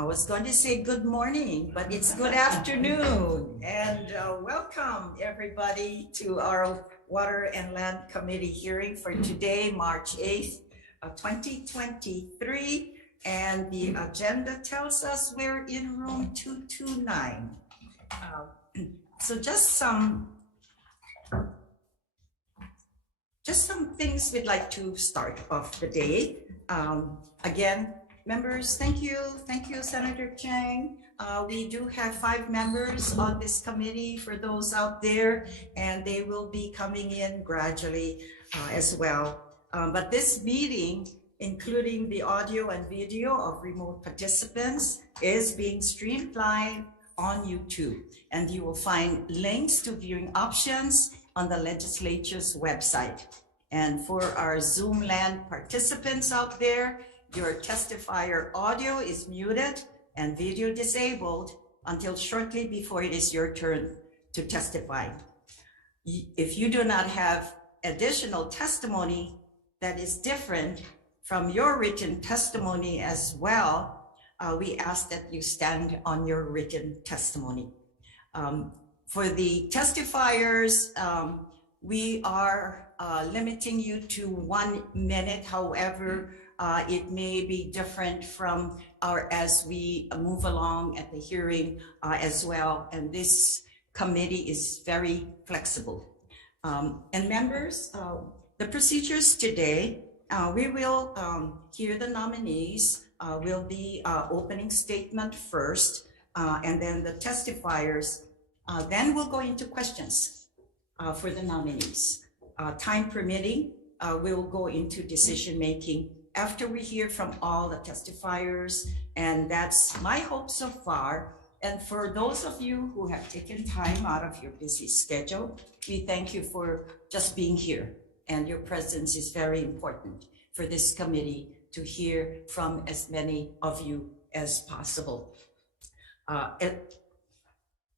I was going to say good morning, but it's good afternoon. And welcome everybody to our Water and Land Committee hearing for today, March 8th, 2023. And the agenda tells us we're in room 229. So just some things we'd like to start off the day. Again, members, thank you, Senator Chang. We do have 5 members on this committee for those out there, and they will be coming in gradually as well. But this meeting, including the audio and video of remote participants, is being streamed live on YouTube, and you will find links to viewing options on the legislature's website. And for our Zoom land participants out there, your testifier audio is muted and video disabled until shortly before it is your turn to testify. If you do not have additional testimony that is different from your written testimony as well, we ask that you stand on your written testimony. For the testifiers, we are limiting you to 1 minute. However, it may be different from as we move along at the hearing as well. And this committee is very flexible. And members, the procedures today, we will hear the nominees. Will be opening statement first, and then the testifiers. Then we'll go into questions for the nominees. Time permitting, we'll go into decision making after we hear from all the testifiers, and that's my hope so far. And for those of you who have taken time out of your busy schedule, we thank you for just being here, and your presence is very important for this committee to hear from as many of you as possible.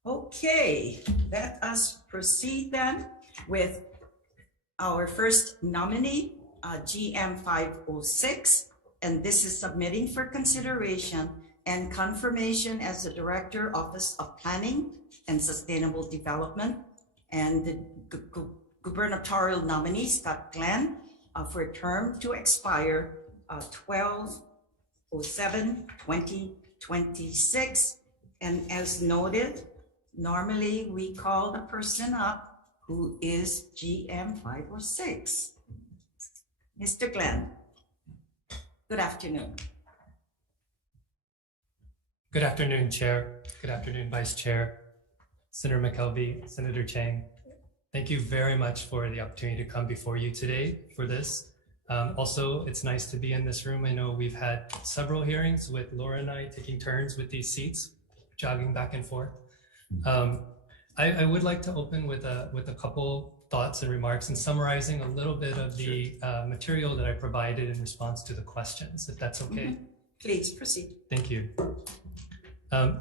Okay, let us proceed then with our first nominee, GM 506, and this is submitting for consideration and confirmation as the Director, Office of Planning and Sustainable Development, and the gubernatorial nominee, Scott Glenn, for a term to expire 12/07/2026. And as noted, normally we call the person up who is GM 506. Mr. Glenn, good afternoon. Good afternoon, Chair. Good afternoon, Vice Chair, Senator McKelvey, Senator Chang. Thank you very much for the opportunity to come before you today for this. Also, it's nice to be in this room. I know we've had several hearings with Laura and I taking turns with these seats, jogging back and forth. I would like to open with a couple thoughts and remarks and summarizing a little bit of the material that I provided in response to the questions, if that's okay. Mm-hmm. Please proceed. Thank you.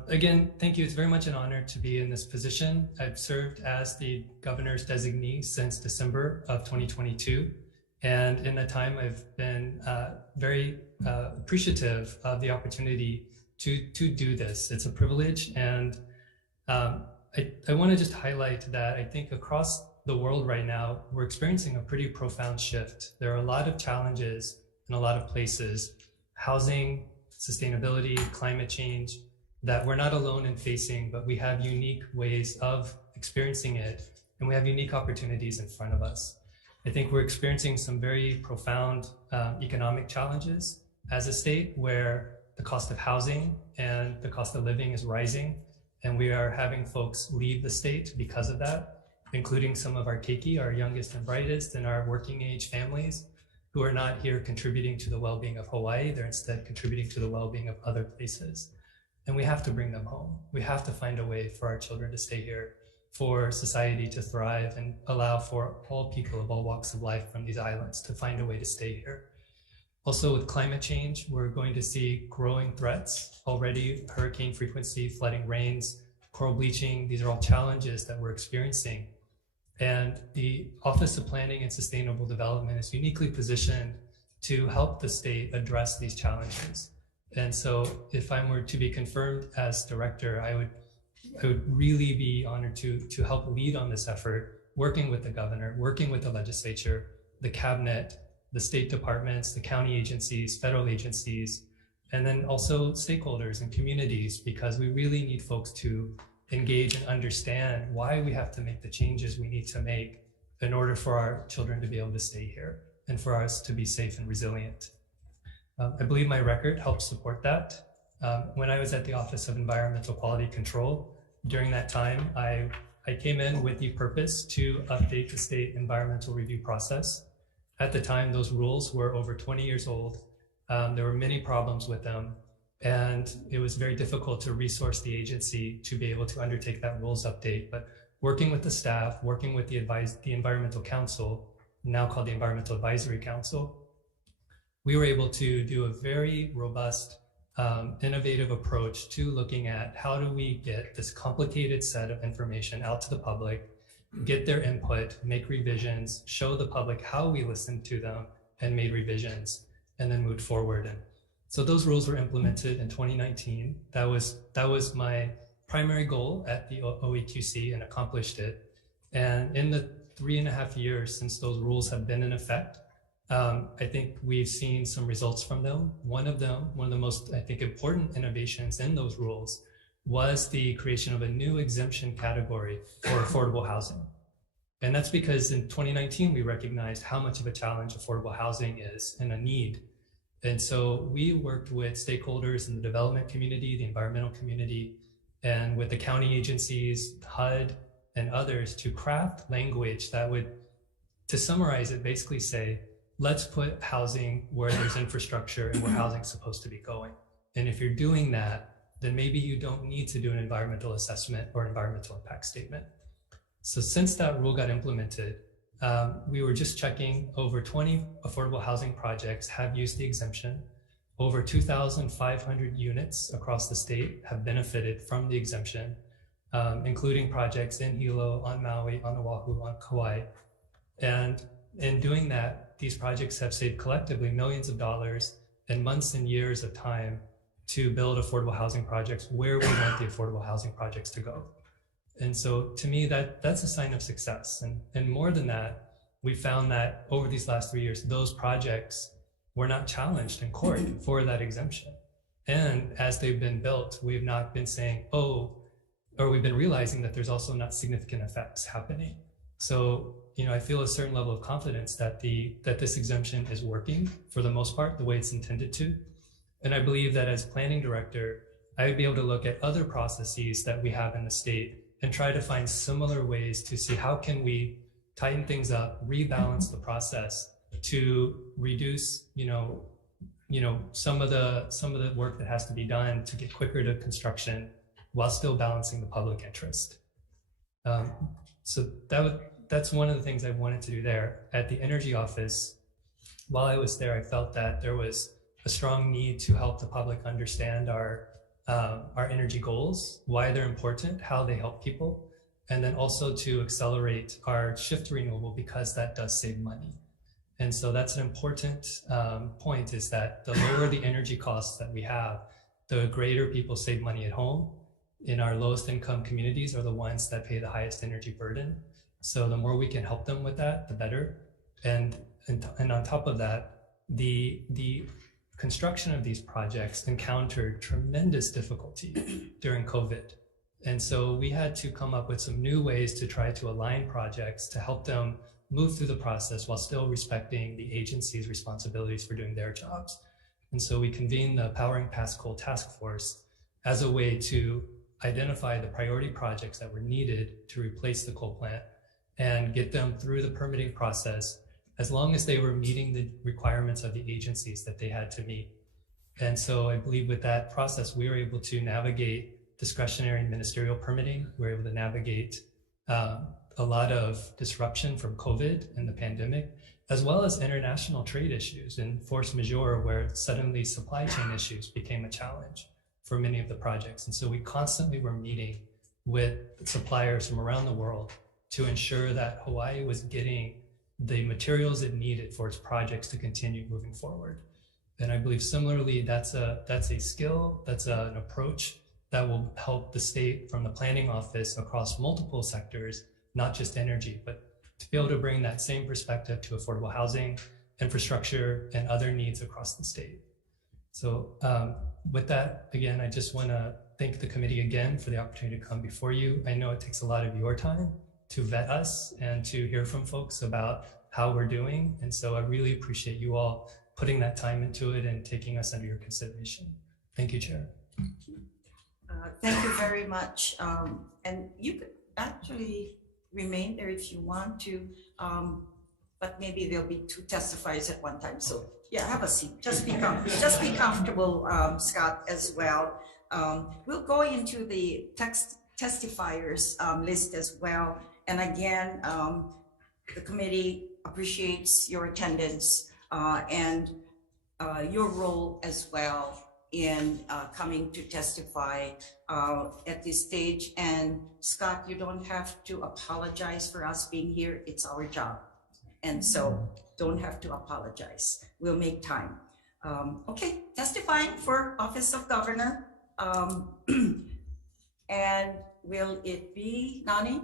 Again, thank you. It's very much an honor to be in this position. I've served as the governor's designee since December of 2022. And in that time, I've been very appreciative of the opportunity to do this. It's a privilege. And I want to just highlight that I think across the world right now, we're experiencing a pretty profound shift. There are a lot of challenges in a lot of places: housing, sustainability, climate change, that we're not alone in facing, but we have unique ways of experiencing it, and we have unique opportunities in front of us. I think we're experiencing some very profound economic challenges as a state, where the cost of housing and the cost of living is rising, and we are having folks leave the state because of that, including some of our keiki, our youngest and brightest, and our working age families who are not here contributing to the well-being of Hawaii. They're instead contributing to the well-being of other places. And we have to bring them home. We have to find a way for our children to stay here, for society to thrive, and allow for all people of all walks of life from these islands to find a way to stay here. Also, with climate change, we're going to see growing threats already: hurricane frequency, flooding rains, coral bleaching. These are all challenges that we're experiencing. And the Office of Planning and Sustainable Development is uniquely positioned to help the state address these challenges. And so if I were to be confirmed as director, I would really be honored to help lead on this effort, working with the governor, working with the legislature, the cabinet, the state departments, the county agencies, federal agencies, and then also stakeholders and communities, because we really need folks to engage and understand why we have to make the changes we need to make in order for our children to be able to stay here and for us to be safe and resilient. I believe my record helps support that. When I was at the Office of Environmental Quality Control, during that time, I came in with the purpose to update the state environmental review process. At the time, those rules were over 20 years old. There were many problems with them, and it was very difficult to resource the agency to be able to undertake that rules update. But working with the staff, working with the Environmental Council, now called the Environmental Advisory Council, we were able to do a very robust, innovative approach to looking at how do we get this complicated set of information out to the public, get their input, make revisions, show the public how we listened to them and made revisions, and then moved forward. And so those rules were implemented in 2019. That was my primary goal at the OEQC, and accomplished it. And in the 3.5 years since those rules have been in effect, I think we've seen some results from them. One of the most, I think, important innovations in those rules was the creation of a new exemption category for affordable housing. And that's because in 2019, we recognized how much of a challenge affordable housing is and a need. And so we worked with stakeholders in the development community, the environmental community, and with the county agencies, HUD, and others to craft language that would, to summarize it, basically say, let's put housing where there's infrastructure and where housing's supposed to be going. And if you're doing that, then maybe you don't need to do an environmental assessment or environmental impact statement. So since that rule got implemented, we were just checking over 20 affordable housing projects have used the exemption. Over 2,500 units across the state have benefited from the exemption, including projects in Hilo, on Maui, on Oahu, on Kauai. And in doing that, these projects have saved collectively millions of dollars and months and years of time to build affordable housing projects where we want the affordable housing projects to go. And so to me, that's a sign of success. And more than that, we found that over these last 3 years, those projects were not challenged in court for that exemption. And as they've been built, we've not been saying, oh, or we've been realizing that there's also not significant effects happening. So, I feel a certain level of confidence that this exemption is working for the most part, the way it's intended to. And I believe that as planning director, I would be able to look at other processes that we have in the state and try to find similar ways to see how can we tighten things up, rebalance the process to reduce, some of the work that has to be done to get quicker to construction while still balancing the public interest. So that's one of the things I wanted to do there. At the Energy Office, while I was there, I felt that there was a strong need to help the public understand our energy goals, why they're important, how they help people, and then also to accelerate our shift to renewable because that does save money. And so that's an important point, is that the lower the energy costs that we have, the greater people save money at home. In our lowest income communities are the ones that pay the highest energy burden. So the more we can help them with that, the better. And on top of that, the construction of these projects encountered tremendous difficulty during COVID. And so we had to come up with some new ways to try to align projects to help them move through the process while still respecting the agency's responsibilities for doing their jobs. And so we convened the Powering Past Coal Task Force as a way to identify the priority projects that were needed to replace the coal plant and get them through the permitting process, as long as they were meeting the requirements of the agencies that they had to meet. And so I believe with that process, we were able to navigate discretionary ministerial permitting. We were able to navigate a lot of disruption from COVID and the pandemic, as well as international trade issues and force majeure, where suddenly supply chain issues became a challenge for many of the projects. And so we constantly were meeting with suppliers from around the world to ensure that Hawaii was getting the materials it needed for its projects to continue moving forward. And I believe similarly, that's a skill, that's an approach that will help the state from the planning office across multiple sectors, not just energy, but to be able to bring that same perspective to affordable housing, infrastructure, and other needs across the state. So with that, again, I just want to thank the committee again for the opportunity to come before you. I know it takes a lot of your time to vet us and to hear from folks about how we're doing. And so I really appreciate you all putting that time into it and taking us under your consideration. Thank you, Chair. Thank you very much. And you could actually remain there if you want to, but maybe there'll be 2 testifiers at one time. So yeah, have a seat. Just be comfortable, Scott, as well. We'll go into the testifiers list as well. And again, the committee appreciates your attendance and your role as well in coming to testify at this stage. And Scott, you don't have to apologize for us being here. It's our job. And so don't have to apologize. We'll make time. Okay, testifying for Office of Governor. And will it be Nani?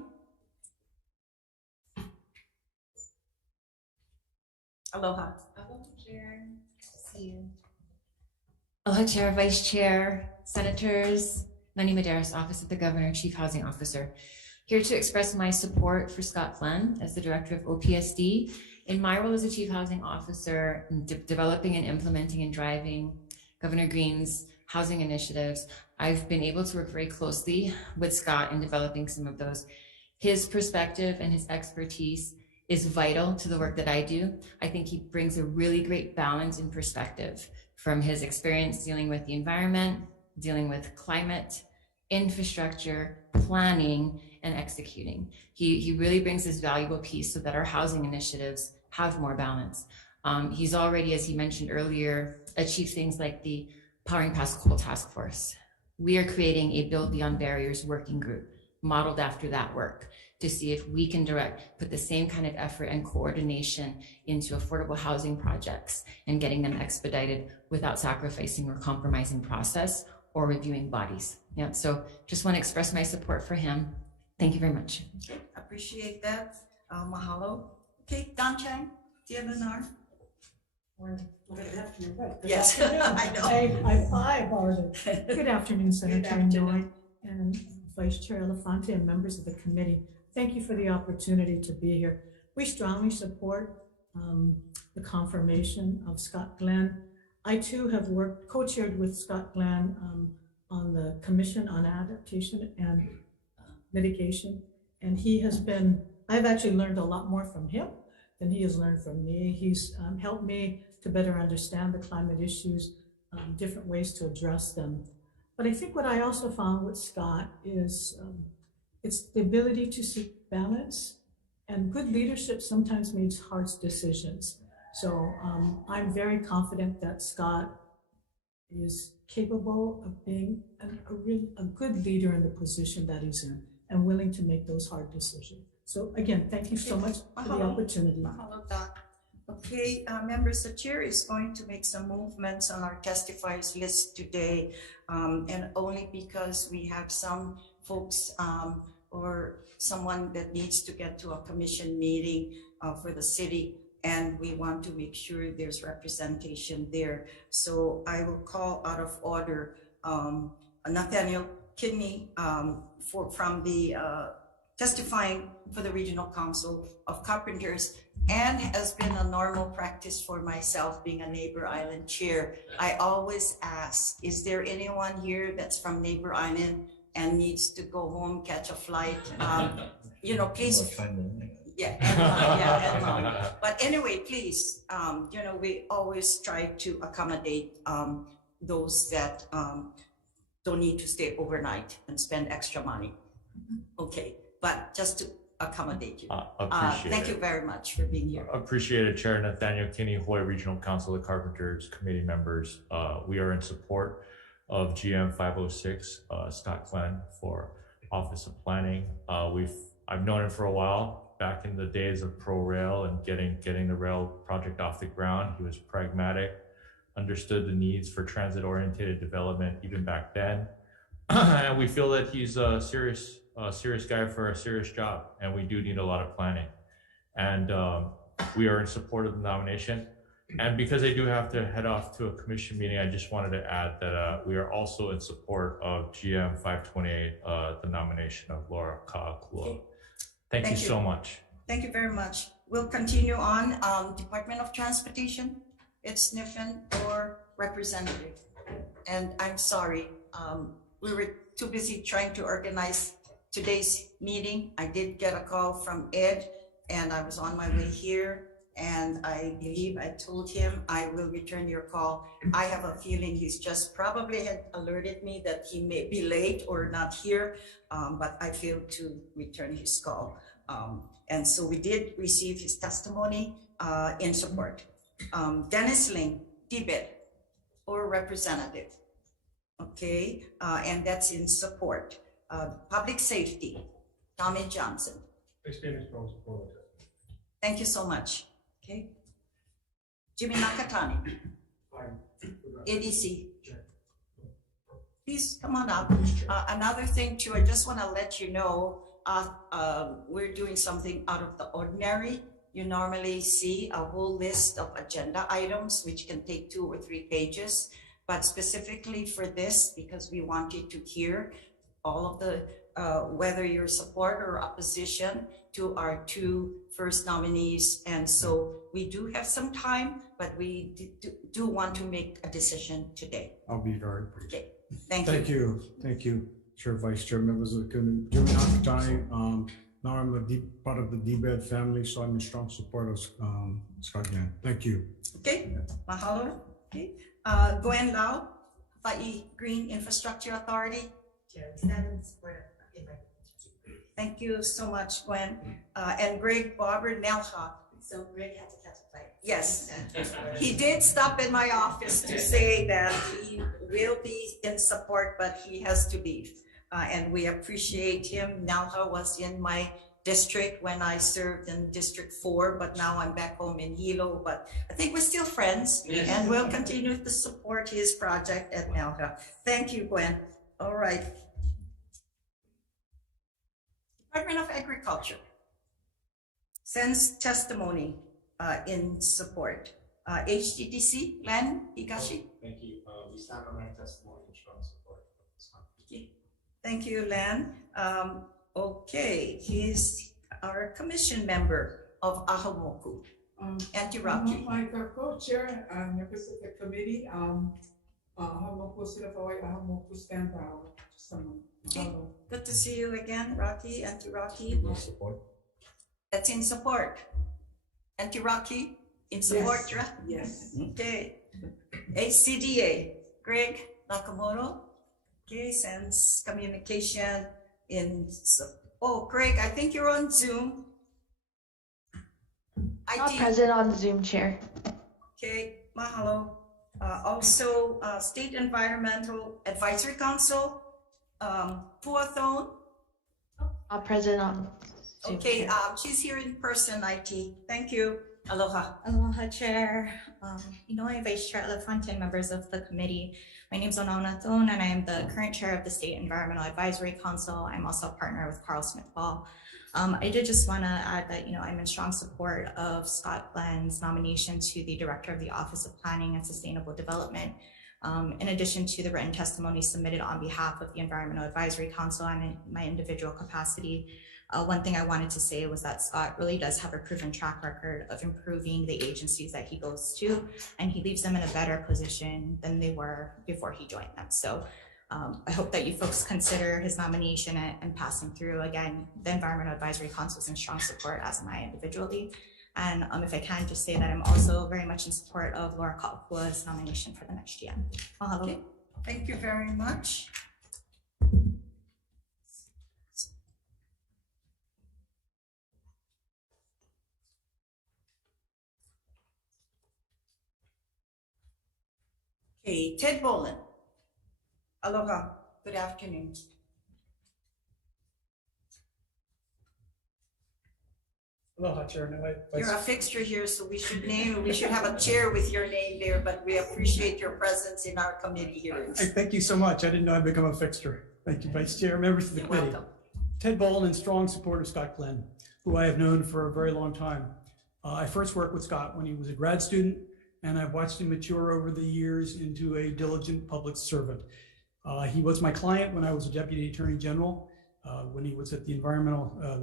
Aloha. Aloha, Chair. See you. Aloha, Chair, Vice Chair, Senators, Nani Medeiros, Office of the Governor, Chief Housing Officer. Here to express my support for Scott Glenn as the Director of OPSD. In my role as a Chief Housing Officer, in developing and implementing and driving Governor Green's housing initiatives, I've been able to work very closely with Scott in developing some of those. His perspective and his expertise is vital to the work that I do. I think he brings a really great balance in perspective from his experience dealing with the environment, dealing with climate, infrastructure, planning, and executing. He really brings this valuable piece so that our housing initiatives have more balance. He's already, as he mentioned earlier, achieved things like the Powering Past Coal Task Force. We are creating a Build Beyond Barriers working group modeled after that work to see if we can put the same kind of effort and coordination into affordable housing projects and getting them expedited without sacrificing or compromising process or reviewing bodies. Yeah, so just want to express my support for him. Thank you very much. Okay, appreciate that. Mahalo. Okay, Don Chang, do you have an arm? Good afternoon. Right. Good Yes, afternoon. I know. I borrowed it. Good afternoon, Senator Noy and Vice Chair Elefante and members of the committee. Thank you for the opportunity to be here. We strongly support the confirmation of Scott Glenn. I too have co-chaired with Scott Glenn on the Commission on Adaptation and Mitigation. And he has been, I've actually learned a lot more from him than he has learned from me. He's helped me to better understand the climate issues, different ways to address them. But I think what I also found with Scott is it's the ability to seek balance, and good leadership sometimes makes hard decisions. So I'm very confident that Scott is capable of being a good leader in the position that he's in and willing to make those hard decisions. So again, thank you so much for the opportunity. Mahalo, Doc. Okay, members, the chair is going to make some movements on our testifiers list today, and only because we have some folks or someone that needs to get to a commission meeting for the city, and we want to make sure there's representation there. So I will call out of order Nathaniel Kidney from the testifying for the Regional Council of Carpenters, and has been a normal practice for myself being a Neighbor Island chair. I always ask, is there anyone here that's from Neighbor Island and needs to go home, catch a flight? You know, please. Yeah, but anyway, please, you know, we always try to accommodate those that don't need to stay overnight and spend extra money. Okay, but just to accommodate you. Thank you very much for being here. Appreciate it, Chair Nathaniel Kinney, Hawai'i Regional Council of Carpenters Committee members. We are in support of GM 506, Scott Glenn for Office of Planning. I've known him for a while, back in the days of Pro Rail and getting the rail project off the ground. He was pragmatic, understood the needs for transit-oriented development even back then. And we feel that he's a serious guy for a serious job, and we do need a lot of planning. And we are in support of the nomination. And because I do have to head off to a commission meeting, I just wanted to add that we are also in support of GM 528, the nomination of Laura Ka'akua. Thank you so much. Thank you very much. We'll continue on. Department of Transportation, it's Sniffen or representative. And I'm sorry, we were too busy trying to organize today's meeting. I did get a call from Ed, and I was on my way here. And I believe I told him I will return your call. I have a feeling he's just probably had alerted me that he may be late or not here, but I failed to return his call. And so we did receive his testimony in support. Dennis Ling, DBED or representative. Okay, and that's in support. Public safety, Tommy Johnson. Thank you so much. Okay. Jimmy Nakatani. ADC. Please come on up. Another thing too, I just want to let you know, we're doing something out of the ordinary. You normally see a whole list of agenda items, which can take 2 or 3 pages, but specifically for this, because we wanted to hear all of the, whether you're support or opposition to our 2 first nominees. And so we do have some time, but we do want to make a decision today. I'll be very brief. Okay, thank you. Thank you, Chair, Vice Chair, members of the committee. Jimmy Nakatani, now I'm a part of the DBED family, so I'm in strong support of Scott Gann. Thank you. Okay, mahalo. Okay, Gwen Lau, Hawai'i Green Infrastructure Authority. Thank you so much, Gwen. And Greg Barber Nelha. So Greg had to catch a flight. Yes, he did stop in my office to say that he will be in support, but he has to leave. And we appreciate him. Nelha was in my district when I served in District 4, but now I'm back home in Hilo. But I think we're still friends, yes. And we'll continue to support his project at Nelha. Thank you, Gwen. All right. Department of Agriculture sends testimony in support. HTTC, Len Higashi. Thank you. We stand on our testimony in strong support of this one. Okay. Thank you, Len. Okay, he's our commission member of Ahamoku. Anti-Rocky. My co-chair, members of the committee, Ahamoku City of Hawaii, Ahamoku stand by our testimony. Okay. Good to see you again, Rocky, Anti-Rocky. Support. That's in support. Anti-Rocky, in support, yes. right? Yes. Okay. HCDA, Greg Nakamoto. Okay, sends communication in. Oh, Greg, I think you're on Zoom. I'm present on Zoom, Chair. Okay, mahalo. Also, State Environmental Advisory Council, Puathone. Present on Zoom. Okay, she's here in person, IT. Thank you. Aloha. Aloha, Chair. Inoi Vice Chair Elefante, members of the committee. My name is Onaona Thone, and I am the current chair of the State Environmental Advisory Council. I'm also a partner with Carl Smith Ball. I did just want to add that, I'm in strong support of Scott Glenn's nomination to the Director of the Office of Planning and Sustainable Development. In addition to the written testimony submitted on behalf of the Environmental Advisory Council, I'm in my individual capacity. One thing I wanted to say was that Scott really does have a proven track record of improving the agencies that he goes to, and he leaves them in a better position than they were before he joined them. So I hope that you folks consider his nomination and passing through. Again, the Environmental Advisory Council is in strong support, as am I individually. And if I can just say that I'm also very much in support of Laura Ka'akua's nomination for the next GM. Mahalo. Okay. Thank you very much. Okay, Ted Boland. Aloha, good afternoon. Aloha, Chair. No, You're a fixture here, so we should have a chair with your name there, but we appreciate your presence in our committee hearings. Thank you so much. I didn't know I'd become a fixture. Thank you, Vice Chair, members of the You're committee. welcome. Ted Boland, strong supporter of Scott Glenn, who I have known for a very long time. I first worked with Scott when he was a grad student, and I've watched him mature over the years into a diligent public servant. He was my client when I was a Deputy Attorney General, when he was at the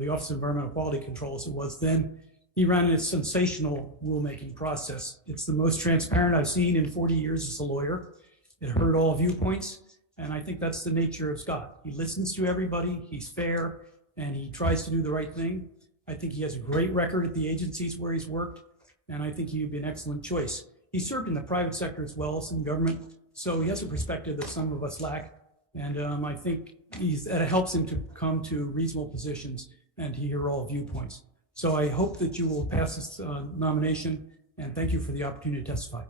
Office of Environmental Quality Control, as it was then. He ran a sensational rulemaking process. It's the most transparent I've seen in 40 years as a lawyer. It heard all viewpoints, and I think that's the nature of Scott. He listens to everybody, he's fair, and he tries to do the right thing. I think he has a great record at the agencies where he's worked, and I think he would be an excellent choice. He served in the private sector as well as in government, so he has a perspective that some of us lack, and I think it helps him to come to reasonable positions and to hear all viewpoints. So I hope that you will pass this nomination, and thank you for the opportunity to testify.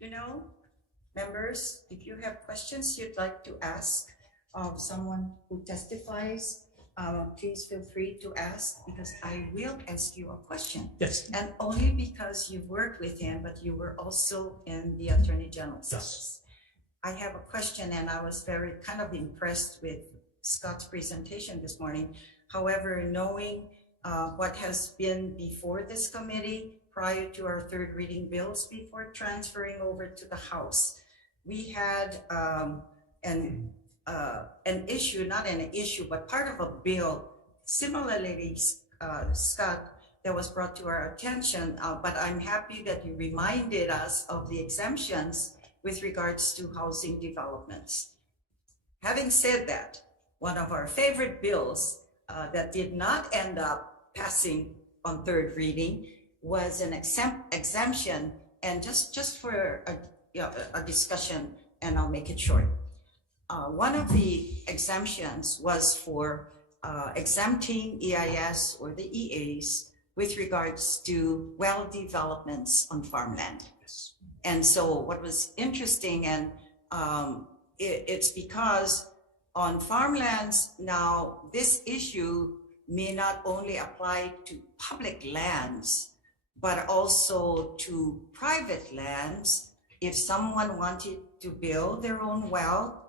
You know, members, if you have questions you'd like to ask of someone who testifies, please feel free to ask, because I will ask you a question. Yes. And only because you've worked with him, but you were also in the Attorney General's office. I have a question, and I was very kind of impressed with Scott's presentation this morning. However, knowing what has been before this committee prior to our third reading bills before transferring over to the House, we had an issue, not an issue, but part of a bill, similarly, Scott, that was brought to our attention, but I'm happy that you reminded us of the exemptions with regards to housing developments. Having said that, one of our favorite bills that did not end up passing on third reading was an exemption, and just for a discussion, and I'll make it short. One of the exemptions was for exempting EIS or the EAs with regards to well developments on farmland. Yes. And so what was interesting, and it's because on farmlands now, this issue may not only apply to public lands, but also to private lands. If someone wanted to build their own well,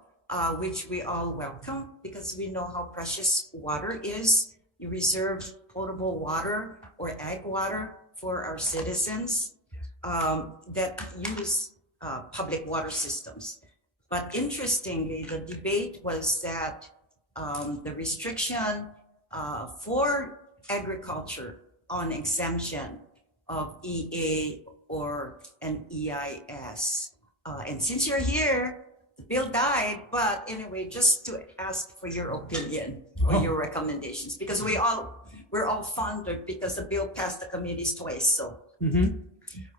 which we all welcome, because we know how precious water is. You reserve potable water or ag water for our citizens that use public water systems. But interestingly, the debate was that the restriction for agriculture on exemption of EA or an EIS. And since you're here, the bill died, but anyway, just to ask for your opinion or your recommendations, because we're all fond of, because the bill passed the committees twice, so. Mm-hmm.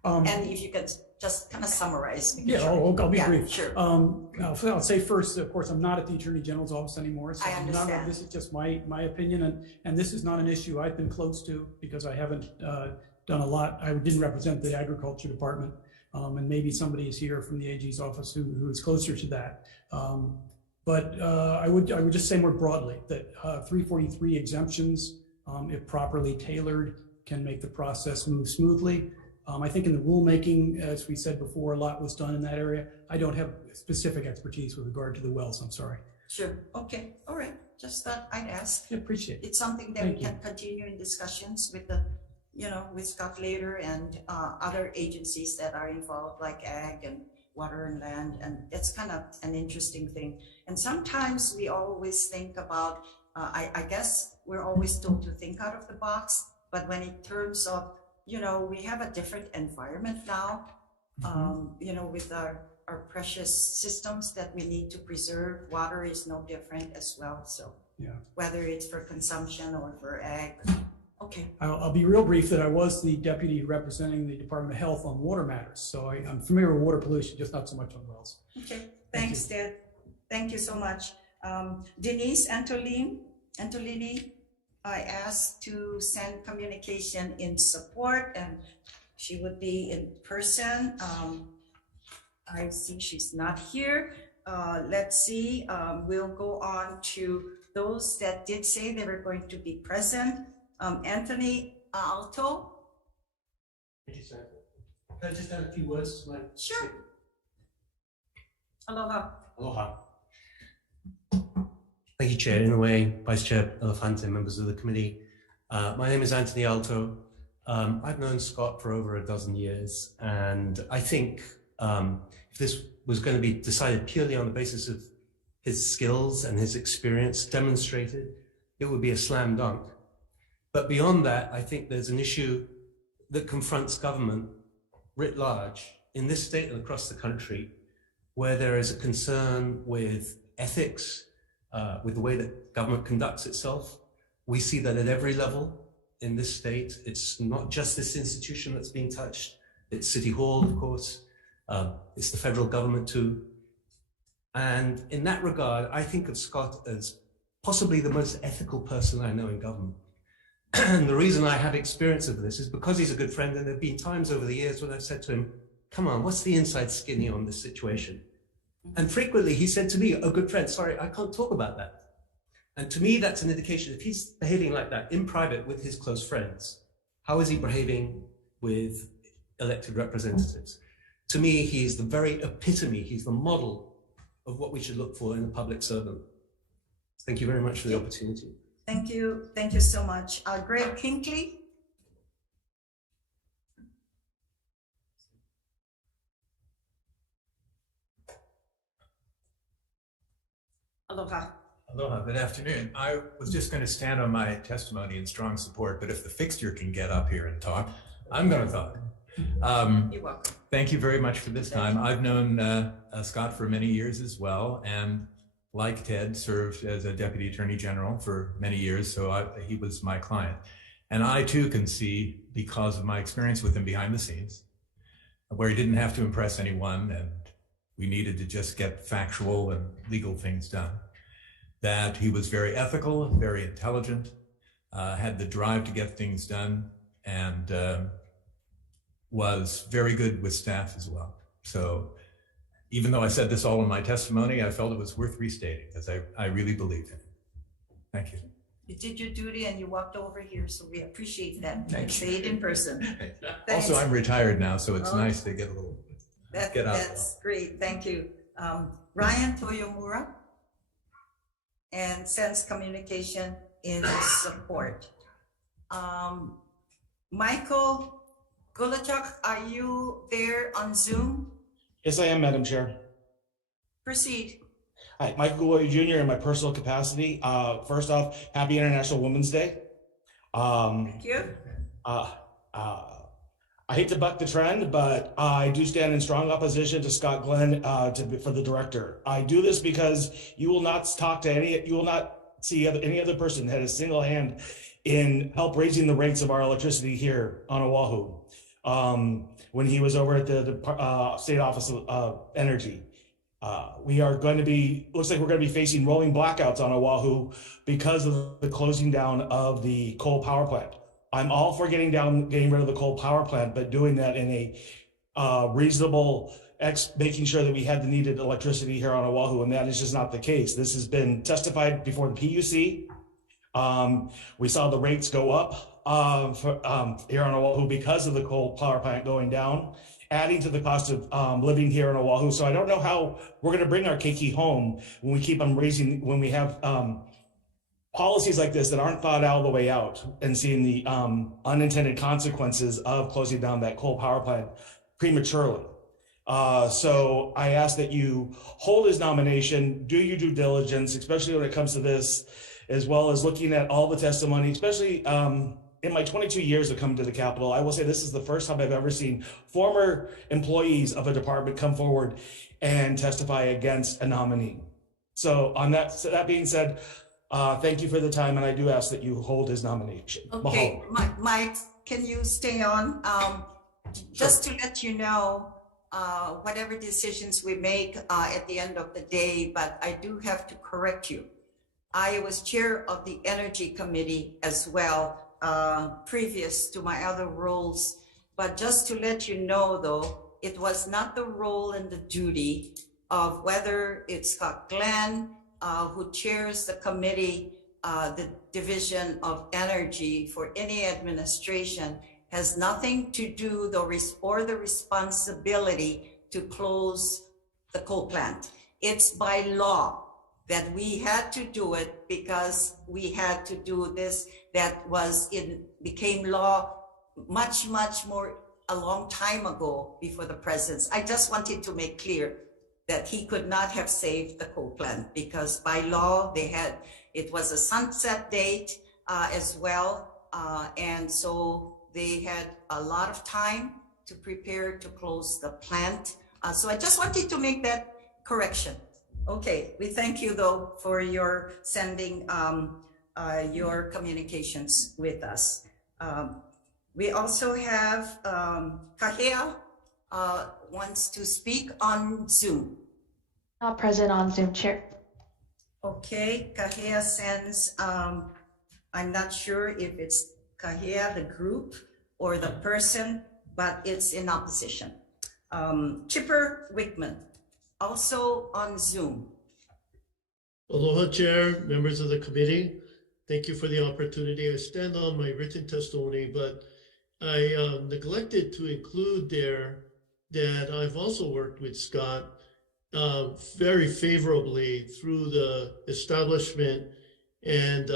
And if you could just kind of summarize. Yeah, I'll be brief. Sure. I'll say first, of course, I'm not at the Attorney General's office anymore. So I understand. This is just my opinion, and this is not an issue I've been close to, because I haven't done a lot. I didn't represent the Agriculture Department, and maybe somebody is here from the AG's office who is closer to that. But I would just say more broadly that 343 exemptions, if properly tailored, can make the process move smoothly. I think in the rulemaking, as we said before, a lot was done in that area. I don't have specific expertise with regard to the wells, I'm sorry. Sure, okay, all right. Just thought I'd ask. Yeah, appreciate it. It's something that we can continue in discussions with the, with Scott later and other agencies that are involved, like ag and water and land, and it's kind of an interesting thing. And sometimes we always think about, I guess we're always told to think out of the box, but when in terms of, we have a different environment now, with our precious systems that we need to preserve. Water is no different as well. So yeah, whether it's for consumption or for ag. Okay. I'll be real brief that I was the deputy representing the Department of Health on water matters. So I'm familiar with water pollution, just not so much on wells. Okay, thanks, Ted. Thank you so much. Denise Antolini, I asked to send communication in support, and she would be in person. I see she's not here. Let's see, we'll go on to those that did say they were going to be present. Anthony Alto. Thank you, Senator. Can I just add a few words to my Sure. Aloha. Aloha. Thank you, Chair Inouye, Vice Chair Elefante, members of the committee. My name is Anthony Alto. I've known Scott for over a dozen years, and I think if this was going to be decided purely on the basis of his skills and his experience demonstrated, it would be a slam dunk. But beyond that, I think there's an issue that confronts government writ large in this state and across the country, where there is a concern with ethics, with the way that government conducts itself. We see that at every level in this state. It's not just this institution that's being touched. It's City Hall, of course. It's the federal government too. And in that regard, I think of Scott as possibly the most ethical person I know in government. And the reason I have experience of this is because he's a good friend, and there have been times over the years when I've said to him, come on, what's the inside skinny on this situation? And frequently he said to me, oh, good friend, sorry, I can't talk about that. And to me, that's an indication if he's behaving like that in private with his close friends, how is he behaving with elected representatives? To me, he's the very epitome, he's the model of what we should look for in a public servant. Thank you very much for the opportunity. Thank you so much. Greg Kinkley. Aloha. Aloha, good afternoon. I was just going to stand on my testimony in strong support, but if the fixture can get up here and talk, I'm going to talk. You're welcome. Thank you very much for this time. I've known Scott for many years as well, and like Ted, served as a Deputy Attorney General for many years, so he was my client. And I too can see, because of my experience with him behind the scenes, where he didn't have to impress anyone and we needed to just get factual and legal things done, that he was very ethical, very intelligent, had the drive to get things done, and was very good with staff as well. So even though I said this all in my testimony, I felt it was worth restating because I really believe him. Thank you. You did your duty and you walked over here, so we appreciate that. You can say it in person. Also, I'm retired now, so it's nice to get a little, get out. That's great, thank you. Ryan Toyomura and Sense Communication in support. Michael Gulachuk, are you there on Zoom? Yes, I am, Madam Chair. Proceed. Hi, Michael Goy Jr. in my personal capacity. First off, happy International Women's Day. Thank you. I hate to buck the trend, but I do stand in strong opposition to Scott Glenn for the director. I do this because you will not see any other person that had a single hand in help raising the rates of our electricity here on Oahu. When he was over at the State Office of Energy. We are going to be, looks like we're going to be facing rolling blackouts on Oahu because of the closing down of the coal power plant. I'm all for getting rid of the coal power plant, but doing that in a reasonable, making sure that we had the needed electricity here on Oahu, and that is just not the case. This has been testified before the PUC. We saw the rates go up here on Oahu because of the coal power plant going down, adding to the cost of living here in Oahu. So I don't know how we're going to bring our keiki home when we keep on raising, when we have policies like this that aren't thought all the way out, and seeing the unintended consequences of closing down that coal power plant prematurely. So I ask that you hold his nomination, do your due diligence, especially when it comes to this, as well as looking at all the testimony, especially in my 22 years of coming to the Capitol. I will say this is the first time I've ever seen former employees of a department come forward and testify against a nominee. So on that being said, thank you for the time, and I do ask that you hold his nomination. Okay, Mike, can you stay on? Just to let you know, whatever decisions we make at the end of the day, but I do have to correct you. I was chair of the Energy Committee as well, previous to my other roles. But just to let you know, though, it was not the role and the duty of whether it's Scott Glenn, who chairs the committee, the Division of Energy for any administration has nothing to do the responsibility to close the coal plant. It's by law that we had to do it because we had to do this. That became law much more a long time ago before the president. I just wanted to make clear that he could not have saved the coal plant because by law it was a sunset date as well. And so they had a lot of time to prepare to close the plant. So I just wanted to make that correction. Okay, we thank you though for your sending your communications with us. We also have Kahea wants to speak on Zoom. Not present on Zoom, Chair. Okay, Kahea sends, I'm not sure if it's Kahea, the group, or the person, but it's in opposition. Chipper Wickman, also on Zoom. Aloha, Chair, members of the committee. Thank you for the opportunity. I stand on my written testimony, but I neglected to include there that I've also worked with Scott very favorably through the establishment and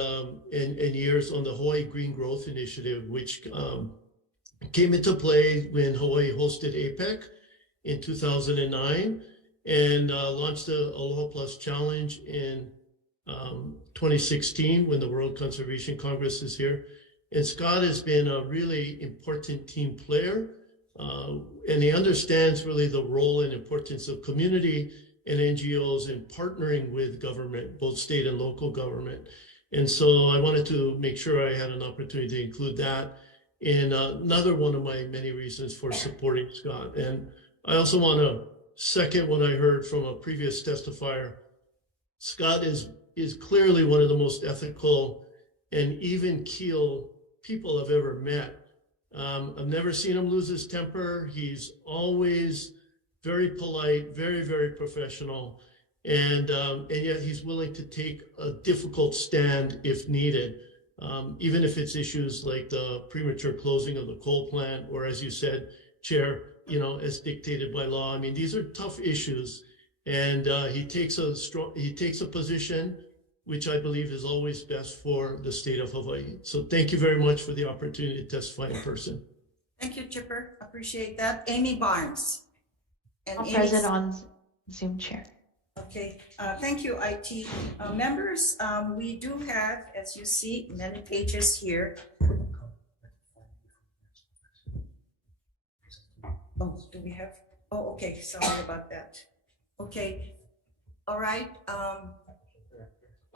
years on the Hawaii Green Growth Initiative, which came into play when Hawaii hosted APEC in 2009 and launched the Aloha Plus Challenge in 2016 when the World Conservation Congress is here. And Scott has been a really important team player, and he understands really the role and importance of community and NGOs in partnering with government, both state and local government. And so I wanted to make sure I had an opportunity to include that in another one of my many reasons for supporting Scott. And I also want to second what I heard from a previous testifier. Scott is clearly one of the most ethical and even keel people I've ever met. I've never seen him lose his temper. He's always very polite, very professional, and yet he's willing to take a difficult stand if needed, even if it's issues like the premature closing of the coal plant, or as you said, Chair, as dictated by law. I mean, these are tough issues, and he takes a position which I believe is always best for the state of Hawaii. So thank you very much for the opportunity to testify in person. Thank you, Chipper. Appreciate that. Amy Barnes. Not present on Zoom, Chair. Okay, thank you, IT. Members, we do have, as you see, many pages here. Oh, do we have? Oh, okay, sorry about that. Okay, all right.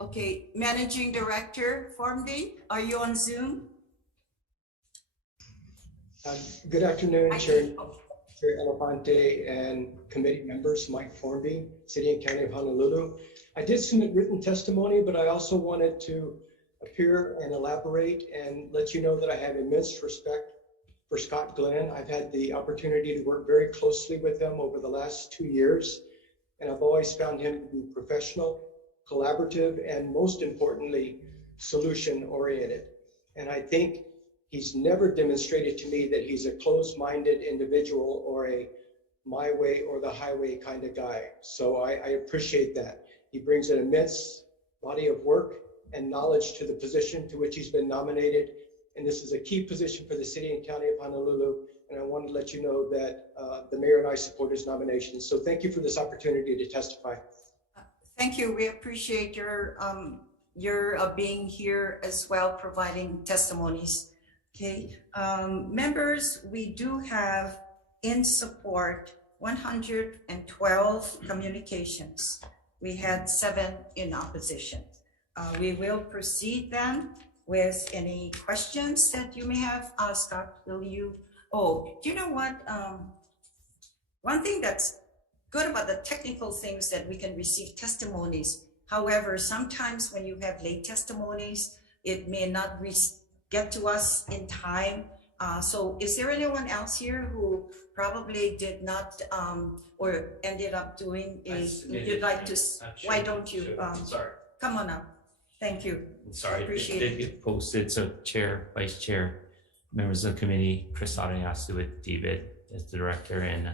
Okay, Managing Director Formby, are you on Zoom? Good afternoon, Chair Elefante and committee members, Mike Formby, City and County of Honolulu. I did submit written testimony, but I also wanted to appear and elaborate and let you know that I have immense respect for Scott Glenn. I've had the opportunity to work very closely with him over the last 2 years, and I've always found him to be professional, collaborative, and most importantly, solution-oriented. And I think he's never demonstrated to me that he's a closed-minded individual or a my way or the highway kind of guy. So I appreciate that. He brings an immense body of work and knowledge to the position to which he's been nominated. And this is a key position for the City and County of Honolulu. And I want to let you know that the mayor and I support his nomination. So thank you for this opportunity to testify. Thank you. We appreciate your being here as well, providing testimonies. Okay, members, we do have in support 112 communications. We had 7 in opposition. We will proceed then with any questions that you may have. Scott, will you? Oh, do you know what? One thing that's good about the technical things that we can receive testimonies. However, sometimes when you have late testimonies, it may not get to us in time. So is there anyone else here who probably did not or ended up doing a, you'd like to, why don't you, sorry. Come on up. Thank you. Sorry, Appreciate it did get posted. So Chair, Vice Chair, members of the committee, Chris Ariasu with David as the director, and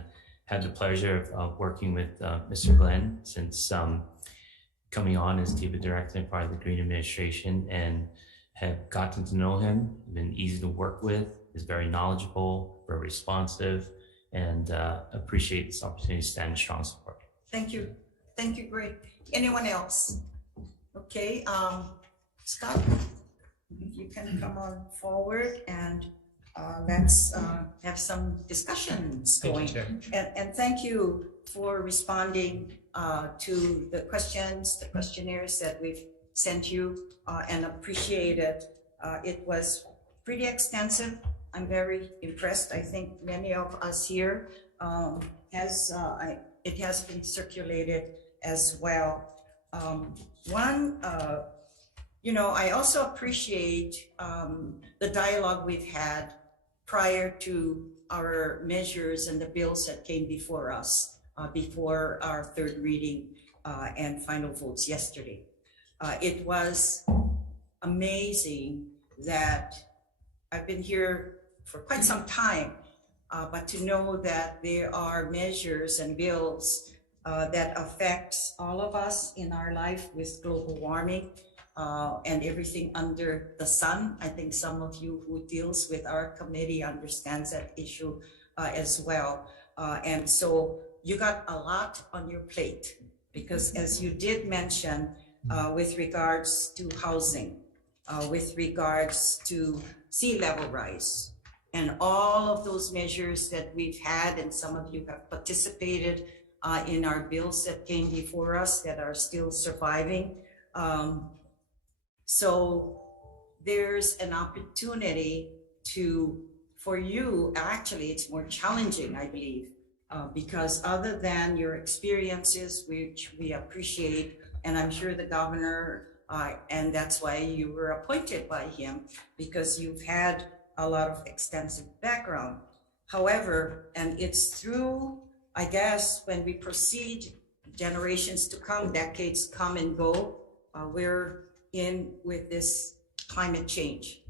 had the pleasure of working with Mr. Glenn since coming on as David director and part of the Green administration, and have gotten to know him, been easy to work with, is very knowledgeable, very responsive, and appreciate this opportunity to stand in strong support. Thank you. Thank you, Greg. Anyone else? Okay, Scott, if you can come on forward and let's have some discussions going. And thank you for responding to the questions, the questionnaires that we've sent you, and appreciate it. It was pretty extensive. I'm very impressed. I think many of us here it has been circulated as well. I also appreciate the dialogue we've had prior to our measures and the bills that came before us before our third reading and final votes yesterday. It was amazing that I've been here for quite some time, but to know that there are measures and bills that affects all of us in our life with global warming and everything under the sun. I think some of you who deals with our committee understands that issue as well. And so you got a lot on your plate, because as you did mention, with regards to housing, with regards to sea level rise, and all of those measures that we've had, and some of you have participated in our bills that came before us that are still surviving. So there's an opportunity for you, actually it's more challenging, I believe, because other than your experiences, which we appreciate, and I'm sure the governor, and that's why you were appointed by him, because you've had a lot of extensive background. However, and it's through, I guess, when we proceed, generations to come, decades come and go, we're in with this climate change.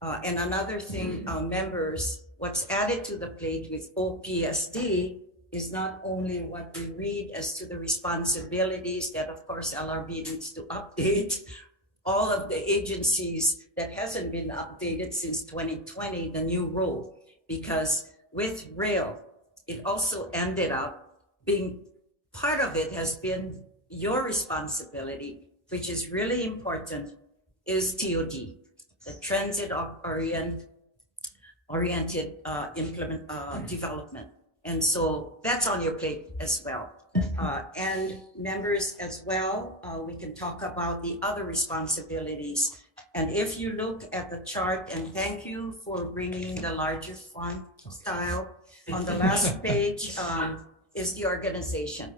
And another thing, members, what's added to the plate with OPSD is not only what we read as to the responsibilities that, of course, LRB needs to update, all of the agencies that hasn't been updated since 2020, the new role, because with rail, it also ended up being part of it has been your responsibility, which is really important, is TOD, the transit oriented development. And so that's on your plate as well. And members as well, we can talk about the other responsibilities. And if you look at the chart, and thank you for bringing the larger font style, on the last page is the organization.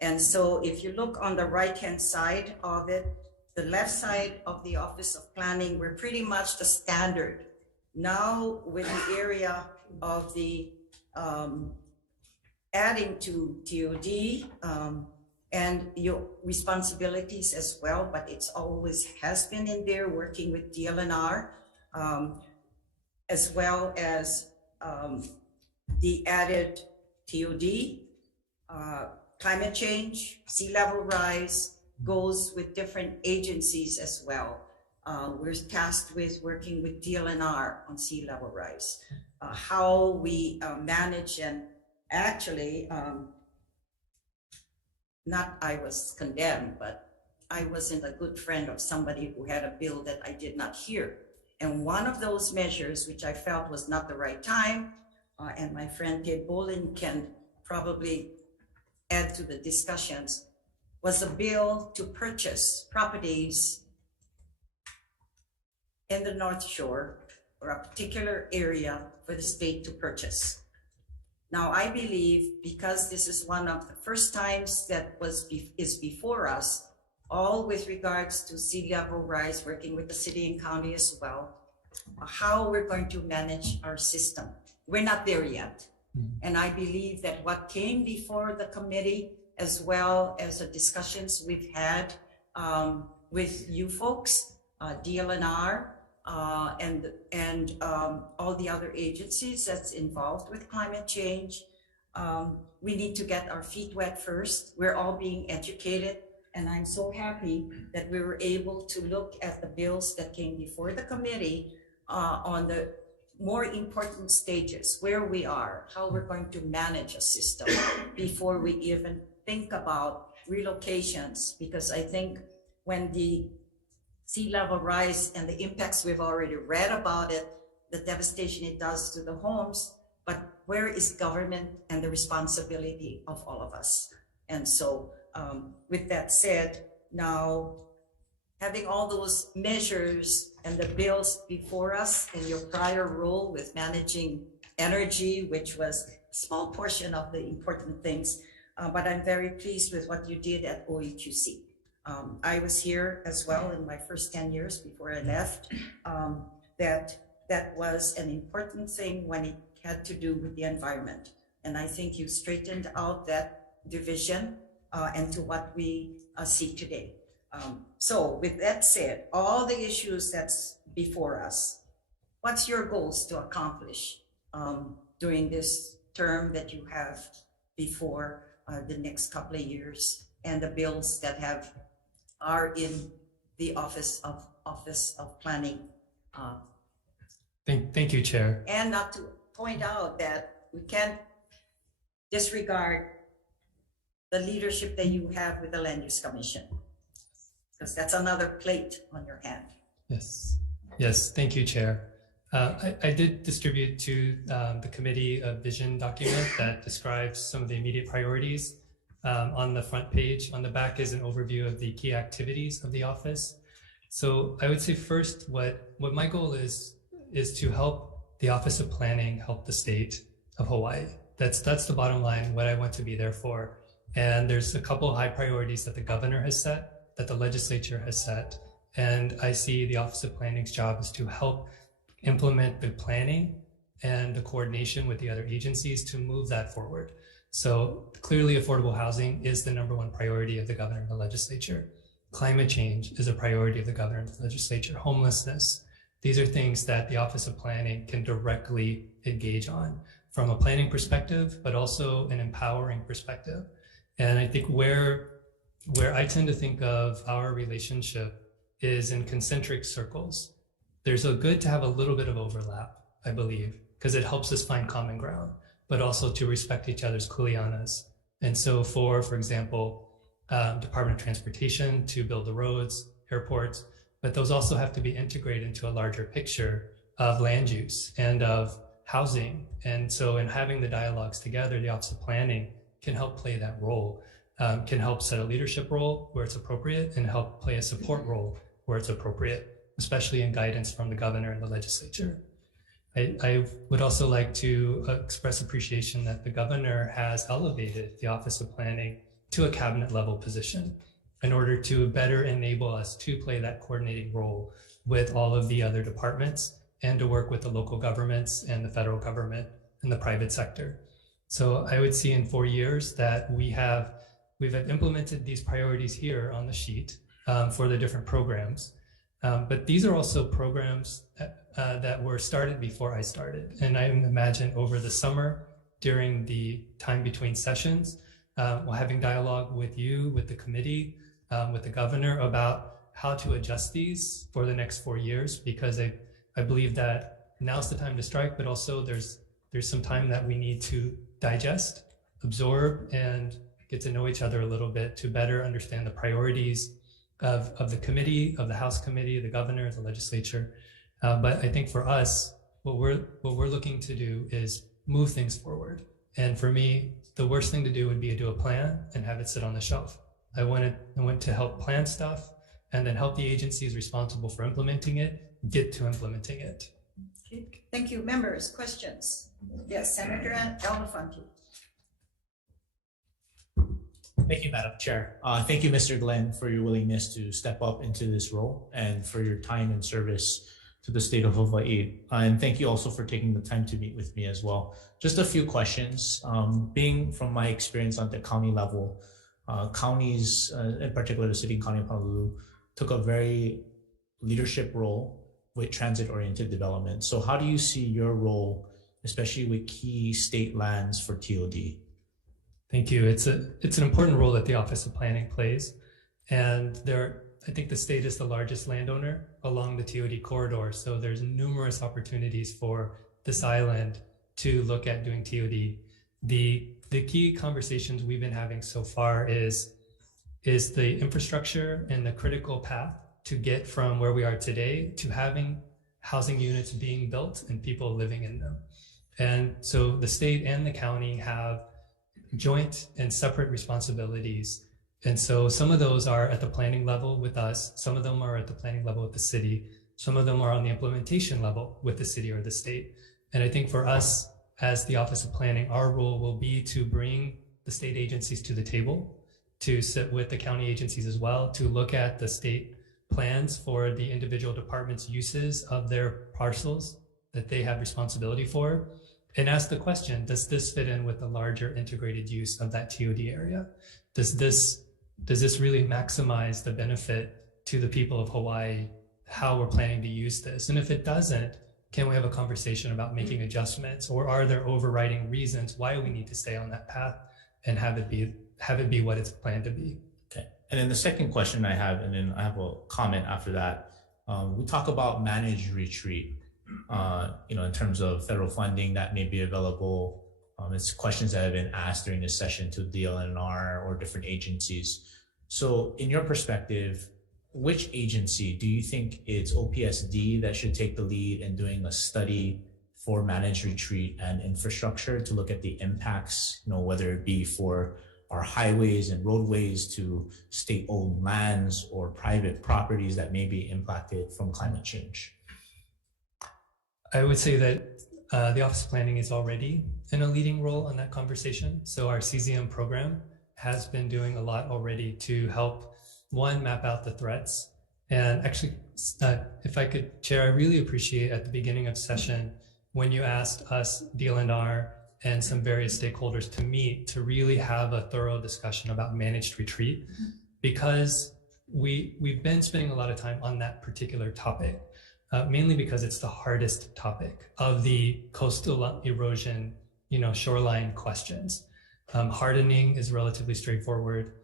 And so if you look on the right-hand side of it, the left side of the Office of Planning, we're pretty much the standard. Now with the area of the adding to TOD and your responsibilities as well, but it's always has been in there working with DLNR, as well as the added TOD, climate change, sea level rise, goes with different agencies as well. We're tasked with working with DLNR on sea level rise, how we manage, and actually, not I was condemned, but I wasn't a good friend of somebody who had a bill that I did not hear. And one of those measures, which I felt was not the right time, and my friend Ted Bolin can probably add to the discussions, was a bill to purchase properties in the North Shore or a particular area for the state to purchase. Now, I believe because this is one of the first times that is before us, all with regards to sea level rise, working with the city and county as well, how we're going to manage our system. We're not there yet. And I believe that what came before the committee, as well as the discussions we've had with you folks, DLNR, and all the other agencies that's involved with climate change. We need to get our feet wet first. We're all being educated, and I'm so happy that we were able to look at the bills that came before the committee on the more important stages, where we are, how we're going to manage a system before we even think about relocations, because I think when the sea level rise and the impacts we've already read about it, the devastation it does to the homes, but where is government and the responsibility of all of us? And so with that said, now having all those measures and the bills before us and your prior role with managing energy, which was a small portion of the important things, but I'm very pleased with what you did at OEQC. I was here as well in my first 10 years before I left. That was an important thing when it had to do with the environment. And I think you straightened out that division and to what we see today. So with that said, all the issues that's before us, what's your goals to accomplish during this term that you have before the next couple of years, and the bills that are in the Office of Planning? Thank you, Chair. And not to point out that we can't disregard the leadership that you have with the Land Use Commission, because that's another plate on your hand. Yes, thank you, Chair. I did distribute to the committee a vision document that describes some of the immediate priorities. On the front page, on the back is an overview of the key activities of the office. So I would say first, what my goal is to help the Office of Planning help the state of Hawaii. That's the bottom line, what I want to be there for. And there's a couple of high priorities that the governor has set, that the legislature has set. And I see the Office of Planning's job is to help implement the planning and the coordination with the other agencies to move that forward. So clearly affordable housing is the #1 priority of the governor and the legislature. Climate change is a priority of the governor and the legislature. Homelessness. These are things that the Office of Planning can directly engage on from a planning perspective, but also an empowering perspective. And I think where I tend to think of our relationship is in concentric circles. There's a good to have a little bit of overlap, I believe, because it helps us find common ground, but also to respect each other's kuleanas. And so for example, Department of Transportation to build the roads, airports, but those also have to be integrated into a larger picture of land use and of housing. And so in having the dialogues together, the Office of Planning can help play that role, can help set a leadership role where it's appropriate and help play a support role where it's appropriate, especially in guidance from the governor and the legislature. I would also like to express appreciation that the governor has elevated the Office of Planning to a cabinet level position in order to better enable us to play that coordinating role with all of the other departments and to work with the local governments and the federal government and the private sector. So I would see in 4 years that we've implemented these priorities here on the sheet for the different programs. But these are also programs that were started before I started. And I imagine over the summer, during the time between sessions, while having dialogue with you, with the committee, with the governor about how to adjust these for the next 4 years, because I believe that now's the time to strike, but also there's some time that we need to digest, absorb, and get to know each other a little bit to better understand the priorities of the committee, of the House committee, the governor, the legislature. But I think for us, what we're looking to do is move things forward. And for me, the worst thing to do would be to do a plan and have it sit on the shelf. I want to help plan stuff and then help the agencies responsible for implementing it get to implementing it. Okay. Thank you. Members, questions? Yes, Senator Elefante. Thank you, Madam Chair. Thank you, Mr. Glenn, for your willingness to step up into this role and for your time and service to the state of Hawaii. And thank you also for taking the time to meet with me as well. Just a few questions. Being from my experience on the county level, counties, in particular the city and county of Honolulu, took a very leadership role with transit-oriented development. So how do you see your role, especially with key state lands for TOD? Thank you. It's an important role that the Office of Planning plays. And I think the state is the largest landowner along the TOD corridor. So there's numerous opportunities for this island to look at doing TOD. The key conversations we've been having so far is the infrastructure and the critical path to get from where we are today to having housing units being built and people living in them. And so the state and the county have joint and separate responsibilities. And so some of those are at the planning level with us, some of them are at the planning level with the city, some of them are on the implementation level with the city or the state. And I think for us as the Office of Planning, our role will be to bring the state agencies to the table, to sit with the county agencies as well, to look at the state plans for the individual departments' uses of their parcels that they have responsibility for, and ask the question, does this fit in with the larger integrated use of that TOD area? Does this really maximize the benefit to the people of Hawaii, how we're planning to use this? And if it doesn't, can we have a conversation about making adjustments, or are there overriding reasons why we need to stay on that path and have it be what it's planned to be? Okay. And then the second question I have, and then I have a comment after that. We talk about managed retreat, in terms of federal funding that may be available. It's questions that have been asked during this session to DLNR or different agencies. So in your perspective, which agency do you think it's OPSD that should take the lead in doing a study for managed retreat and infrastructure to look at the impacts, whether it be for our highways and roadways to state-owned lands or private properties that may be impacted from climate change? I would say that the Office of Planning is already in a leading role in that conversation. So our CZM program has been doing a lot already to help, one, map out the threats. And actually, if I could, Chair, I really appreciate at the beginning of session when you asked us, DLNR, and some various stakeholders to meet to really have a thorough discussion about managed retreat, because we've been spending a lot of time on that particular topic. Mainly because it's the hardest topic of the coastal erosion, shoreline questions. Hardening is relatively straightforward.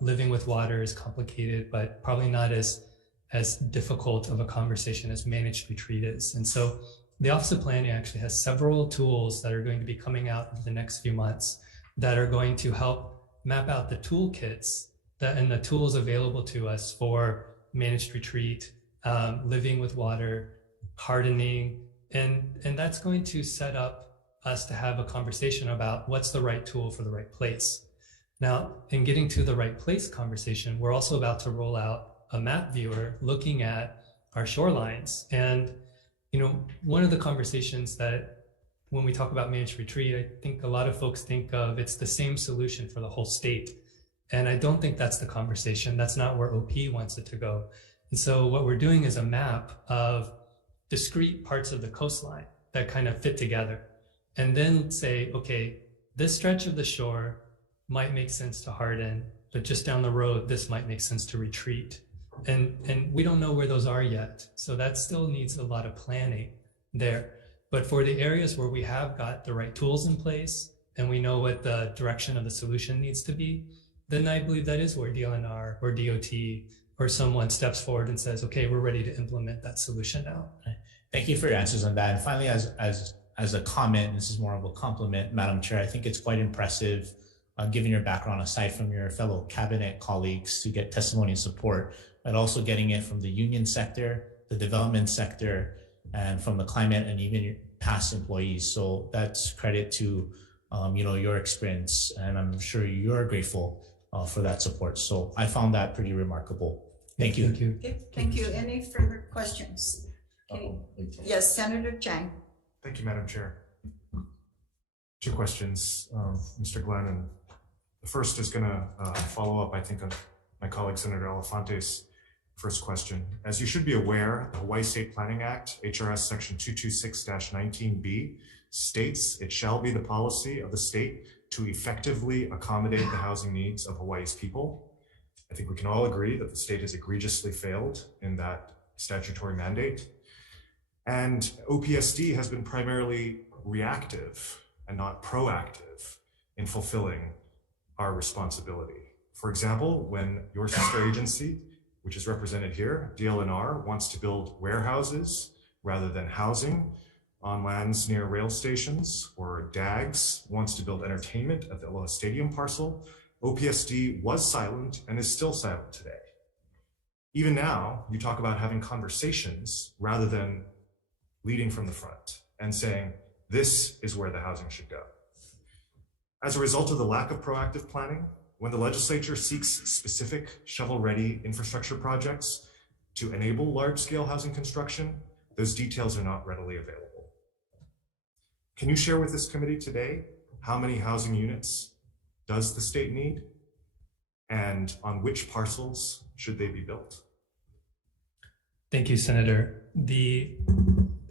Living with water is complicated, but probably not as difficult of a conversation as managed retreat is. And so the Office of Planning actually has several tools that are going to be coming out in the next few months that are going to help map out the toolkits and the tools available to us for managed retreat, living with water, hardening, and that's going to set up us to have a conversation about what's the right tool for the right place. Now, in getting to the right place conversation, we're also about to roll out a map viewer looking at our shorelines. And, one of the conversations that when we talk about managed retreat, I think a lot of folks think of it's the same solution for the whole state. And I don't think that's the conversation. That's not where OP wants it to go. And so what we're doing is a map of discrete parts of the coastline that kind of fit together, and then say, okay, this stretch of the shore might make sense to harden, but just down the road, this might make sense to retreat. And we don't know where those are yet. So that still needs a lot of planning there. But for the areas where we have got the right tools in place and we know what the direction of the solution needs to be, then I believe that is where DLNR or DOT or someone steps forward and says, okay, we're ready to implement that solution now. Thank you for your answers on that. And finally, as a comment, this is more of a compliment, Madam Chair, I think it's quite impressive, given your background, aside from your fellow cabinet colleagues, to get testimony and support, but also getting it from the union sector, the development sector, and from the climate and even your past employees. So that's credit to your experience, and I'm sure you're grateful for that support. So I found that pretty remarkable. Thank you. Thank you. Okay, thank you. Any further questions? Okay. Yes, Senator Chang. Thank you, Madam Chair. Two questions, Mr. Glenn, and the first is going to follow up, I think, on my colleague Senator Elefante's first question. As you should be aware, the Hawaii State Planning Act, HRS Section 226-19B, states it shall be the policy of the state to effectively accommodate the housing needs of Hawaii's people. I think we can all agree that the state has egregiously failed in that statutory mandate. And OPSD has been primarily reactive and not proactive in fulfilling our responsibility. For example, when your sister agency, which is represented here, DLNR, wants to build warehouses rather than housing on lands near rail stations, or DAGS wants to build entertainment at the Aloha Stadium parcel, OPSD was silent and is still silent today. Even now, you talk about having conversations rather than leading from the front and saying, this is where the housing should go. As a result of the lack of proactive planning, when the legislature seeks specific shovel-ready infrastructure projects to enable large-scale housing construction, those details are not readily available. Can you share with this committee today how many housing units does the state need, and on which parcels should they be built? Thank you, Senator. The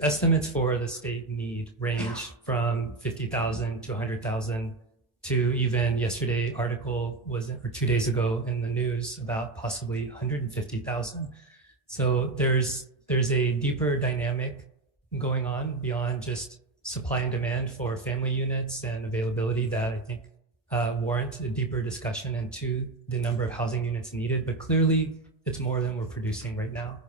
estimates for the state need range from 50,000 to 100,000 to even yesterday article was, or 2 days ago in the news about possibly 150,000. So there's a deeper dynamic going on beyond just supply and demand for family units and availability that I think warrant a deeper discussion into the number of housing units needed, but clearly it's more than we're producing right now.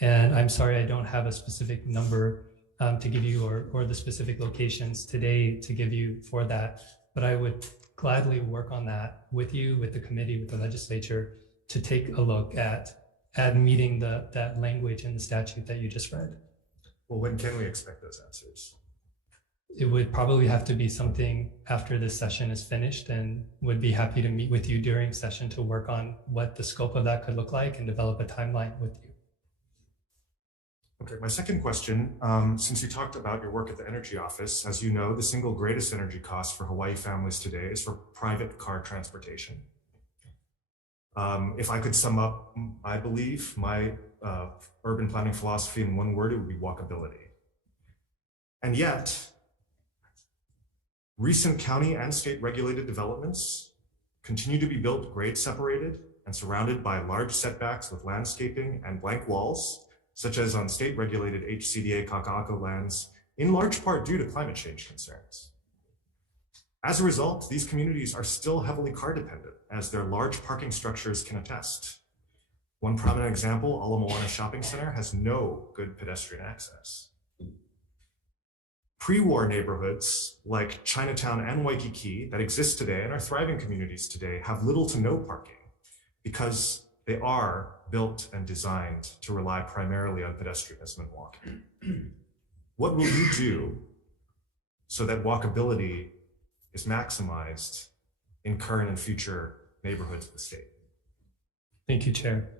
And I'm sorry, I don't have a specific number to give you or the specific locations today to give you for that, but I would gladly work on that with you, with the committee, with the legislature to take a look at meeting that language in the statute that you just read. Well, when can we expect those answers? It would probably have to be something after this session is finished, and would be happy to meet with you during session to work on what the scope of that could look like and develop a timeline with you. Okay, my second question, since you talked about your work at the Energy Office, as you know, the single greatest energy cost for Hawaii families today is for private car transportation. If I could sum up, I believe, my urban planning philosophy in one word, it would be walkability. And yet, recent county and state regulated developments continue to be built grade separated and surrounded by large setbacks with landscaping and blank walls, such as on state-regulated HCDA Kaka'ako lands, in large part due to climate change concerns. As a result, these communities are still heavily car-dependent, as their large parking structures can attest. One prominent example, Ala Moana Shopping Center, has no good pedestrian access. Pre-war neighborhoods like Chinatown and Waikiki that exist today and are thriving communities today have little to no parking because they are built and designed to rely primarily on pedestrianism and walking. What will you do so that walkability is maximized in current and future neighborhoods of the state? Thank you, Chair.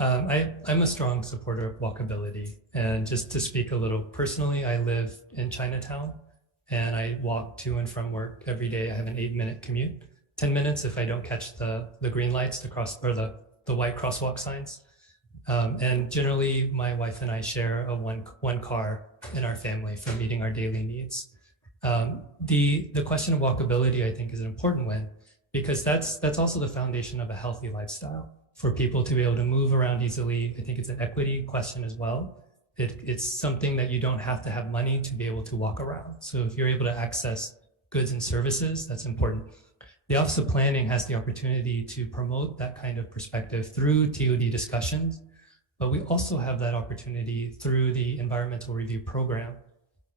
I'm a strong supporter of walkability. And just to speak a little personally, I live in Chinatown and I walk to and from work every day. I have an 8-minute commute, 10 minutes if I don't catch the green lights to cross, or the white crosswalk signs. And generally my wife and I share a one car in our family for meeting our daily needs. The question of walkability, I think, is an important one because that's also the foundation of a healthy lifestyle. For people to be able to move around easily, I think it's an equity question as well. It's something that you don't have to have money to be able to walk around. So if you're able to access goods and services, that's important. The Office of Planning has the opportunity to promote that kind of perspective through TOD discussions, but we also have that opportunity through the Environmental Review Program.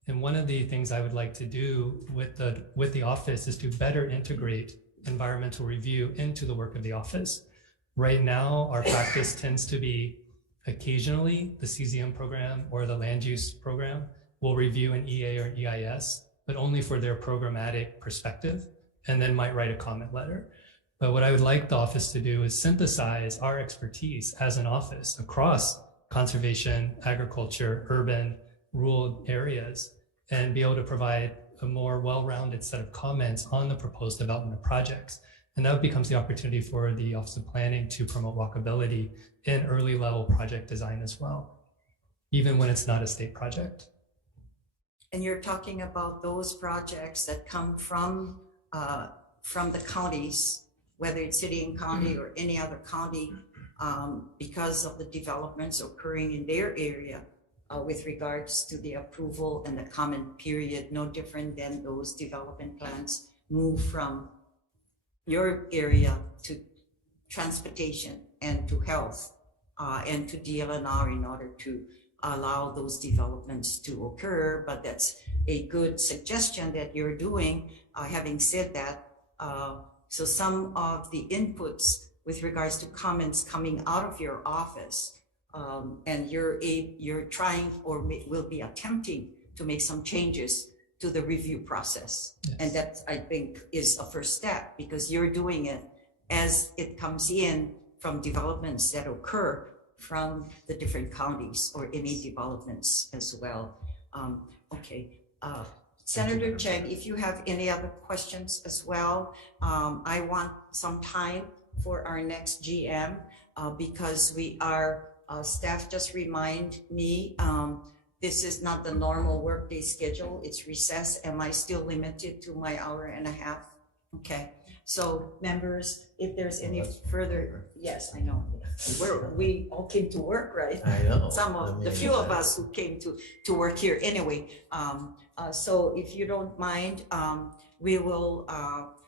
And one of the things I would like to do with the office is to better integrate environmental review into the work of the office. Right now, our practice tends to be occasionally the CZM program or the land use program will review an EA or an EIS, but only for their programmatic perspective, and then might write a comment letter. But what I would like the office to do is synthesize our expertise as an office across conservation, agriculture, urban, rural areas, and be able to provide a more well-rounded set of comments on the proposed development of projects. And that becomes the opportunity for the Office of Planning to promote walkability in early level project design as well, even when it's not a state project. And you're talking about those projects that come from the counties whether it's city and county or any other county, because of the developments occurring in their area with regards to the approval and the comment period, no different than those development plans move from your area to transportation and to health and to DLNR in order to allow those developments to occur. But that's a good suggestion that you're doing. Having said that, so some of the inputs with regards to comments coming out of your office, and you're trying or will be attempting to make some changes to the review process. Yes. And that, I think, is a first step, because you're doing it as it comes in from developments that occur from the different counties or any developments as well. Okay. Senator Cheng, if you have any other questions as well, I want some time for our next GM because we are, staff just remind me, this is not the normal workday schedule, it's recess. Am I still limited to my hour and a half? Okay, so members, if there's any further, yes, I know. We all came to work, right? I know. Some of the few of us who came to work here anyway. So if you don't mind, we will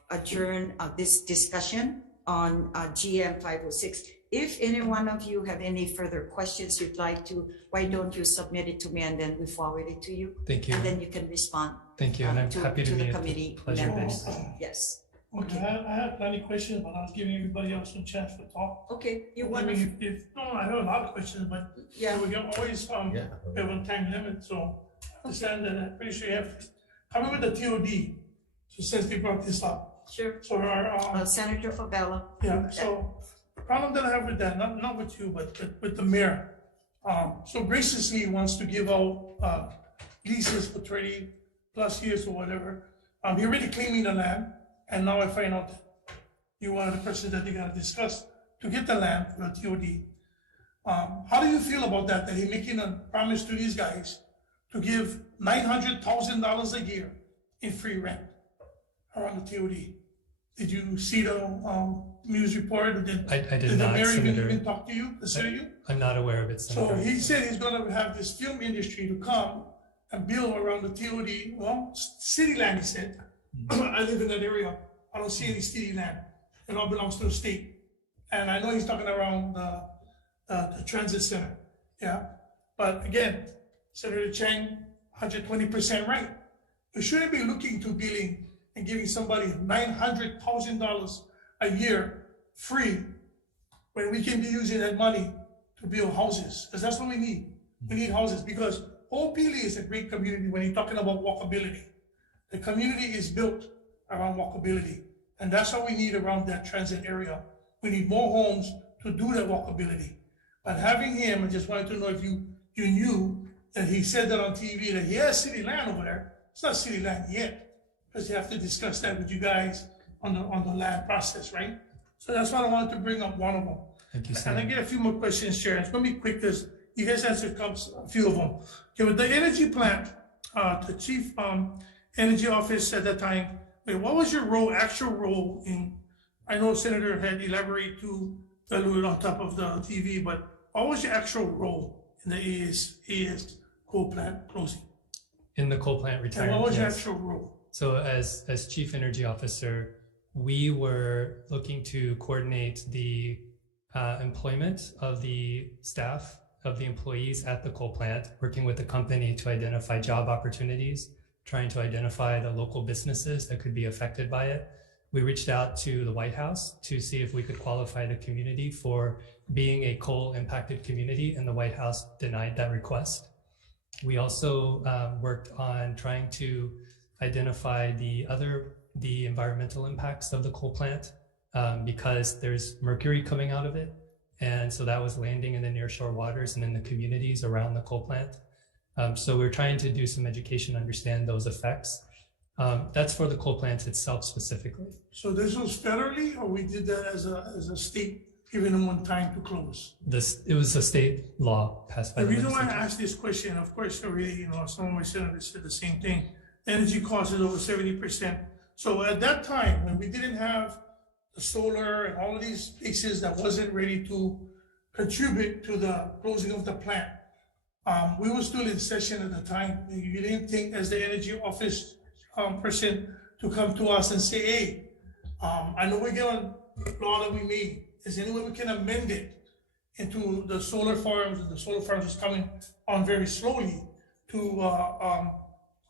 adjourn this discussion on GM 506. If any one of you have any further questions you'd like to, why don't you submit it to me and then we forward it to you? Thank you. And then you can respond. Thank you, and I'm happy to the meet committee pleasure. members. Yes. Okay, I have plenty of questions, but I was giving everybody else a chance to talk. Okay, you want I mean, no, I have a lot of questions, but yeah, we can always we have a time limit, so understand that. I'm pretty sure you have to come in with the TOD. So since they brought this up, sure. So our Senator Favela. Yeah. So the problem that I have with that, not with you, but with the mayor. So graciously wants to give out leases for 30 plus years or whatever. He already claiming the land. And now I find out that you're one of the persons that they gotta discuss to get the land for the TOD. How do you feel about that? That he's making a promise to these guys to give $900,000 a year in free rent around the TOD? Did you see the news report? Or I did the not, mayor Senator. even talk to you, consider you? I'm not aware of it, Senator. So he said he's gonna have this film industry to come and build around the TOD. Well, city land, he said. I live in that area. I don't see any city land. It all belongs to the state. And I know he's talking around the transit center. Yeah. But again, Senator Chang, 120% right. You shouldn't be looking to billing and giving somebody $900,000 a year free when we can be using that money to build houses. Because that's what we need. We need houses because Ho'opili is a great community when you're talking about walkability. The community is built around walkability, and that's what we need around that transit area. We need more homes to do that walkability. But having him, I just wanted to know if you knew that he said that on TV that he has city land over there. It's not city land yet, because you have to discuss that with you guys on the land process, right? So that's why I wanted to bring up one of them. Thank you, And I get a few more questions, Chair. It's going to be quick because you guys answered a few of them. Okay, with the energy plant, the chief energy office at that time, what was your role, actual role in, I know Senator had elaborated to a little on top of the TV, but what was your actual role in the AES coal plant closing? In the coal plant retirement. And what was your yes. actual role? So as chief energy officer, we were looking to coordinate the employment of the staff, of the employees at the coal plant, working with the company to identify job opportunities, trying to identify the local businesses that could be affected by it. We reached out to the White House to see if we could qualify the community for being a coal impacted community, and the White House denied that request. We also worked on trying to identify the environmental impacts of the coal plant because there's mercury coming out of it. And so that was landing in the nearshore waters and in the communities around the coal plant. So we're trying to do some education, understand those effects. That's for the coal plants itself specifically. So this was federally, or we did that as a state, giving them one time to close? It was a state law passed by The the reason why I legislature. asked this question, of course, already, some of my senators said the same thing. Energy cost is over 70%. So at that time, when we didn't have the solar and all of these places that wasn't ready to contribute to the closing of the plant. We were still in session at the time. You didn't think as the energy office person to come to us and say, hey, I know we get on law that we made. Is there any way we can amend it into the solar farms? And the solar farms is coming on very slowly to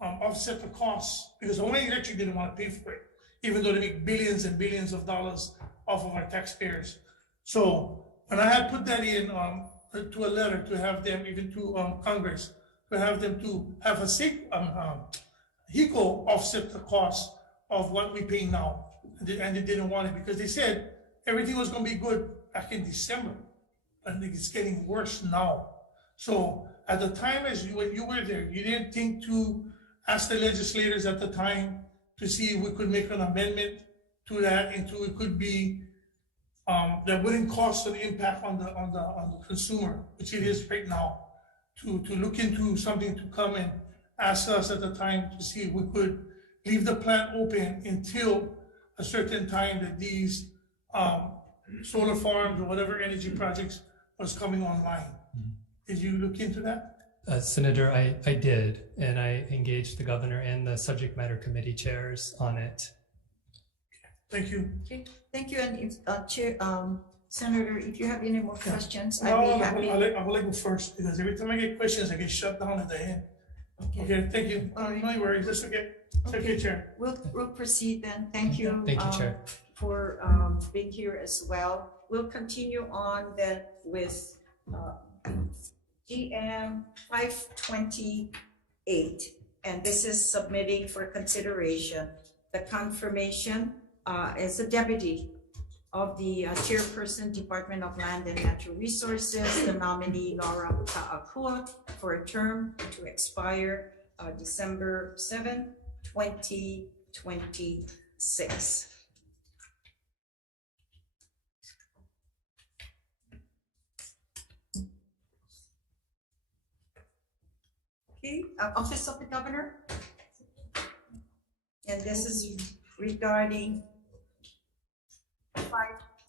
offset the costs, because Hawai'i Electric didn't want to pay for it, even though they make billions and billions of dollars off of our taxpayers. So when I had put that in to a letter to have them, even to Congress, to have them to have a HECO offset the cost of what we pay now, and they didn't want it because they said everything was going to be good back in December, and it's getting worse now. So at the time, when you were there, you didn't think to ask the legislators at the time to see if we could make an amendment to that, into it could be that wouldn't cost an impact on the consumer, which it is right now, to look into something to come and ask us at the time to see if we could leave the plant open until a certain time that these solar farms or whatever energy projects was coming online. Did you look into that? Senator, I did, and I engaged the governor and the subject matter committee chairs on it. Thank you. Okay, thank you. And if, Chair, Senator, if you have any more questions, No, I'd be happy. I'll let you first, because every time I get questions, I get shut down at the end. Okay, thank you. No worries, that's okay. It's okay, Chair. We'll proceed then. Thank you. Thank you, Chair. For being here as well. We'll continue on then with GM 528, and this is submitting for consideration the confirmation as a deputy of the chairperson, Department of Land and Natural Resources, the nominee Laura Ta'akua, for a term to expire December 7, 2026. Okay, Office of the Governor. And this is regarding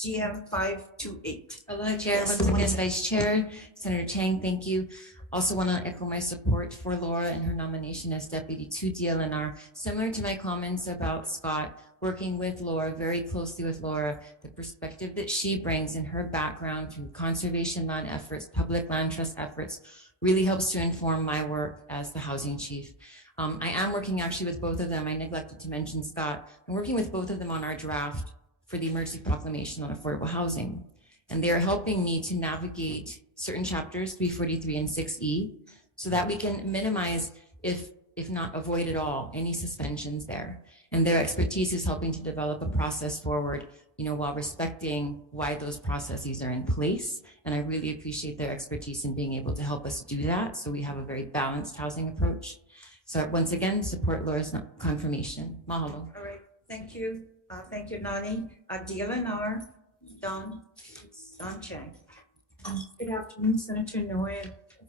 GM 528. Aloha, Chair. Once again, Vice Chair, Senator Chang, thank you. Also want to echo my support for Laura and her nomination as Deputy to DLNR. Similar to my comments about Scott, working with Laura, very closely with Laura, the perspective that she brings in her background through conservation land efforts, public land trust efforts, really helps to inform my work as the housing chief. I am working actually with both of them. I neglected to mention Scott. I'm working with both of them on our draft for the emergency proclamation on affordable housing. And they are helping me to navigate certain chapters, 343 and 6E, so that we can minimize, if not avoid at all, any suspensions there. And their expertise is helping to develop a process forward, while respecting why those processes are in place. And I really appreciate their expertise in being able to help us do that, so we have a very balanced housing approach. So once again, support Laura's confirmation. Mahalo. All right, thank you. Thank you, Nani. DLNR, Don Chang. Good afternoon, Senator Noe,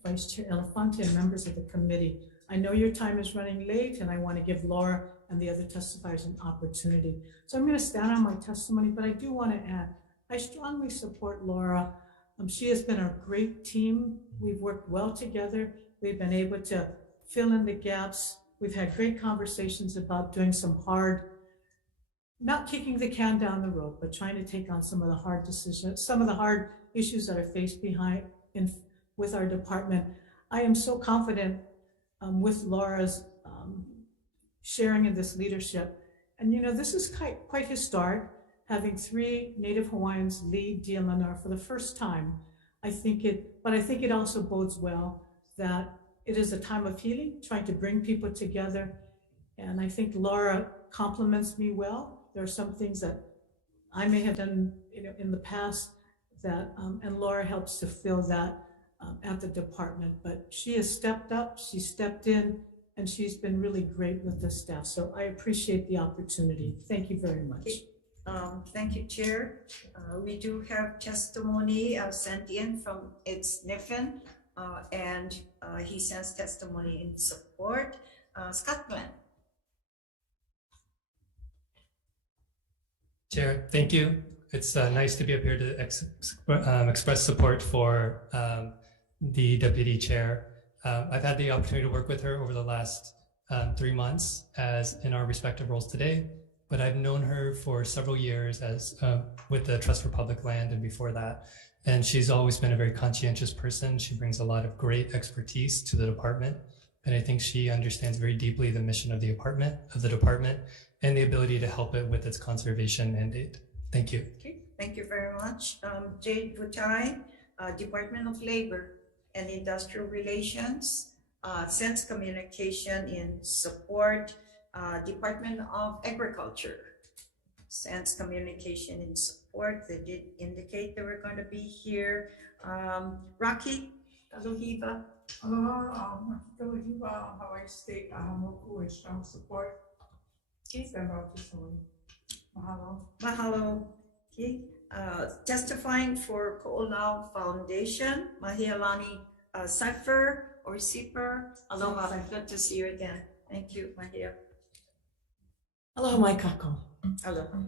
Vice Chair Elefante, and members of the committee. I know your time is running late, and I want to give Laura and the other testifiers an opportunity. So I'm going to stand on my testimony, but I do want to add, I strongly support Laura. She has been a great team. We've worked well together. We've been able to fill in the gaps. We've had great conversations about doing some hard, not kicking the can down the road, but trying to take on some of the hard decisions, some of the hard issues that are faced with our department. I am so confident with Laura's sharing in this leadership. And this is quite historic, having 3 Native Hawaiians lead DLNR for the first time. But I think it also bodes well that it is a time of healing, trying to bring people together. And I think Laura compliments me well. There are some things that I may have done in the past that, and Laura helps to fill that at the department. But she has stepped up, she stepped in, and she's been really great with the staff. So I appreciate the opportunity. Thank you very much. Thank you, Chair. We do have testimony sent in from Eds Niffen, and he sends testimony in support. Scott Glenn. Chair, thank you. It's nice to be up here to express support for the deputy chair. I've had the opportunity to work with her over the last 3 months as in our respective roles today, but I've known her for several years as with the Trust for Public Land and before that. And she's always been a very conscientious person. She brings a lot of great expertise to the department. And I think she understands very deeply the mission of the department, and the ability to help it with its conservation mandate. Thank you. Okay, thank you very much. Jade Vutai, Department of Labor and Industrial Relations, Sense Communication in Support, Department of Agriculture, Sense Communication in Support. They did indicate they were going to be here. Rocky Kaluhiva. Aloha, Kaluhiva, Hawaii State, Ahamoku, and strong support. Stand out to someone. Mahalo. Mahalo. Okay. Testifying for Ko'olau Foundation, Mahialani Cipher or Siper. Aloha, good to see you again. Thank you, Mahia. Aloha, mai kako. Aloha.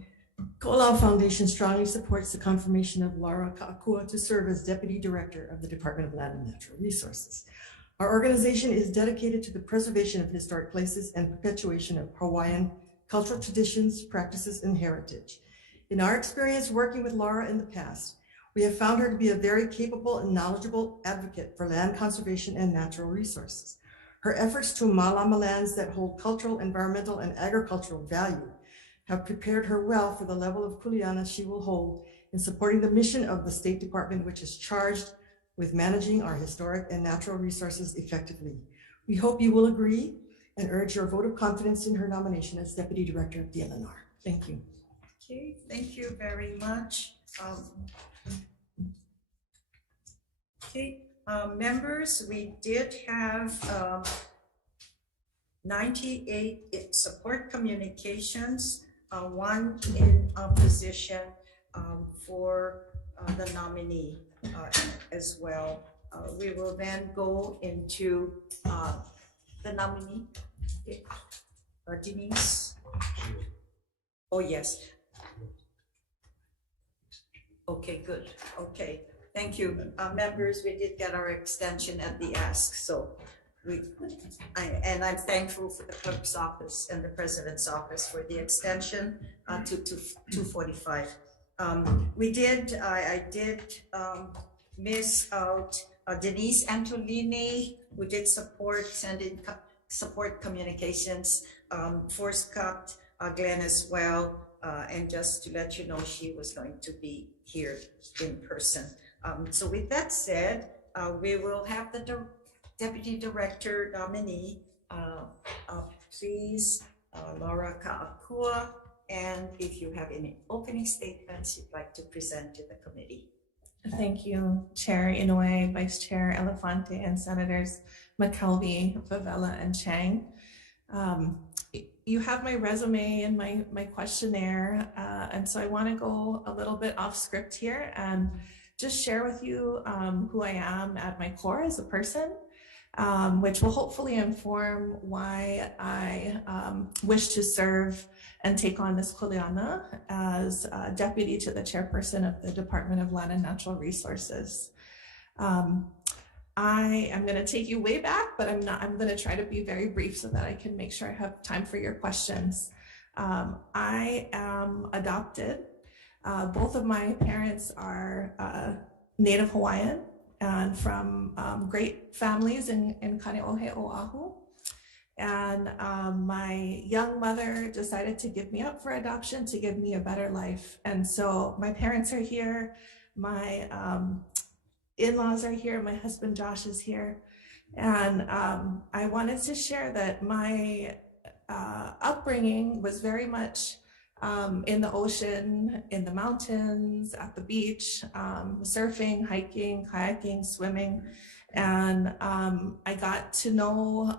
Ko'olau Foundation strongly supports the confirmation of Laura Ka'akua to serve as Deputy Director of the Department of Land and Natural Resources. Our organization is dedicated to the preservation of historic places and perpetuation of Hawaiian cultural traditions, practices, and heritage. In our experience working with Laura in the past, we have found her to be a very capable and knowledgeable advocate for land conservation and natural resources. Her efforts to malama lands that hold cultural, environmental, and agricultural value have prepared her well for the level of kuleana she will hold in supporting the mission of the State Department, which is charged with managing our historic and natural resources effectively. We hope you will agree and urge your vote of confidence in her nomination as Deputy Director of DLNR. Thank you. Okay, thank you very much. Members, we did have 98 support communications, one in opposition for the nominee as well. We will then go into the nominee. Denise. Oh, yes. Okay, good. Okay, thank you. Members, we did get our extension at the ask, so I'm thankful for the clerk's office and the president's office for the extension to 2:45. I did miss out Denise Antolini, who did sending support communications for Scott Glenn as well. And just to let you know, she was going to be here in person. So with that said, we will have the Deputy Director nominee, please, Laura Ka'akua. And if you have any opening statements you'd like to present to the committee. Thank you, Chair Inoue, Vice Chair Elefante, and Senators McKelvey, Favela, and Chang. You have my resume and my questionnaire, and so I want to go a little bit off script here and just share with you who I am at my core as a person, which will hopefully inform why I wish to serve and take on this kuleana as deputy to the chairperson of the Department of Land and Natural Resources. I am going to take you way back, but I'm going to try to be very brief so that I can make sure I have time for your questions. I am adopted. Both of my parents are Native Hawaiian and from great families in Kaneohe, Oahu. And my young mother decided to give me up for adoption to give me a better life. And so my parents are here, my in-laws are here, my husband Josh is here. And I wanted to share that my upbringing was very much in the ocean, in the mountains, at the beach, surfing, hiking, kayaking, swimming. And I got to know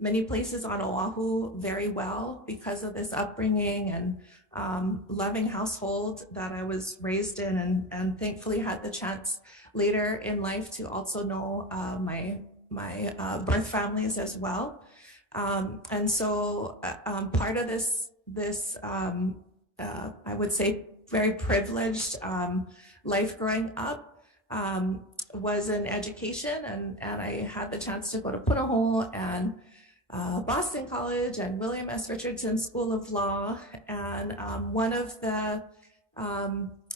many places on Oahu very well because of this upbringing and loving household that I was raised in, and thankfully had the chance later in life to also know my birth families as well. And so part of this I would say, very privileged life growing up was in education, and I had the chance to go to Punahou and Boston College and William S. Richardson School of Law. And one of the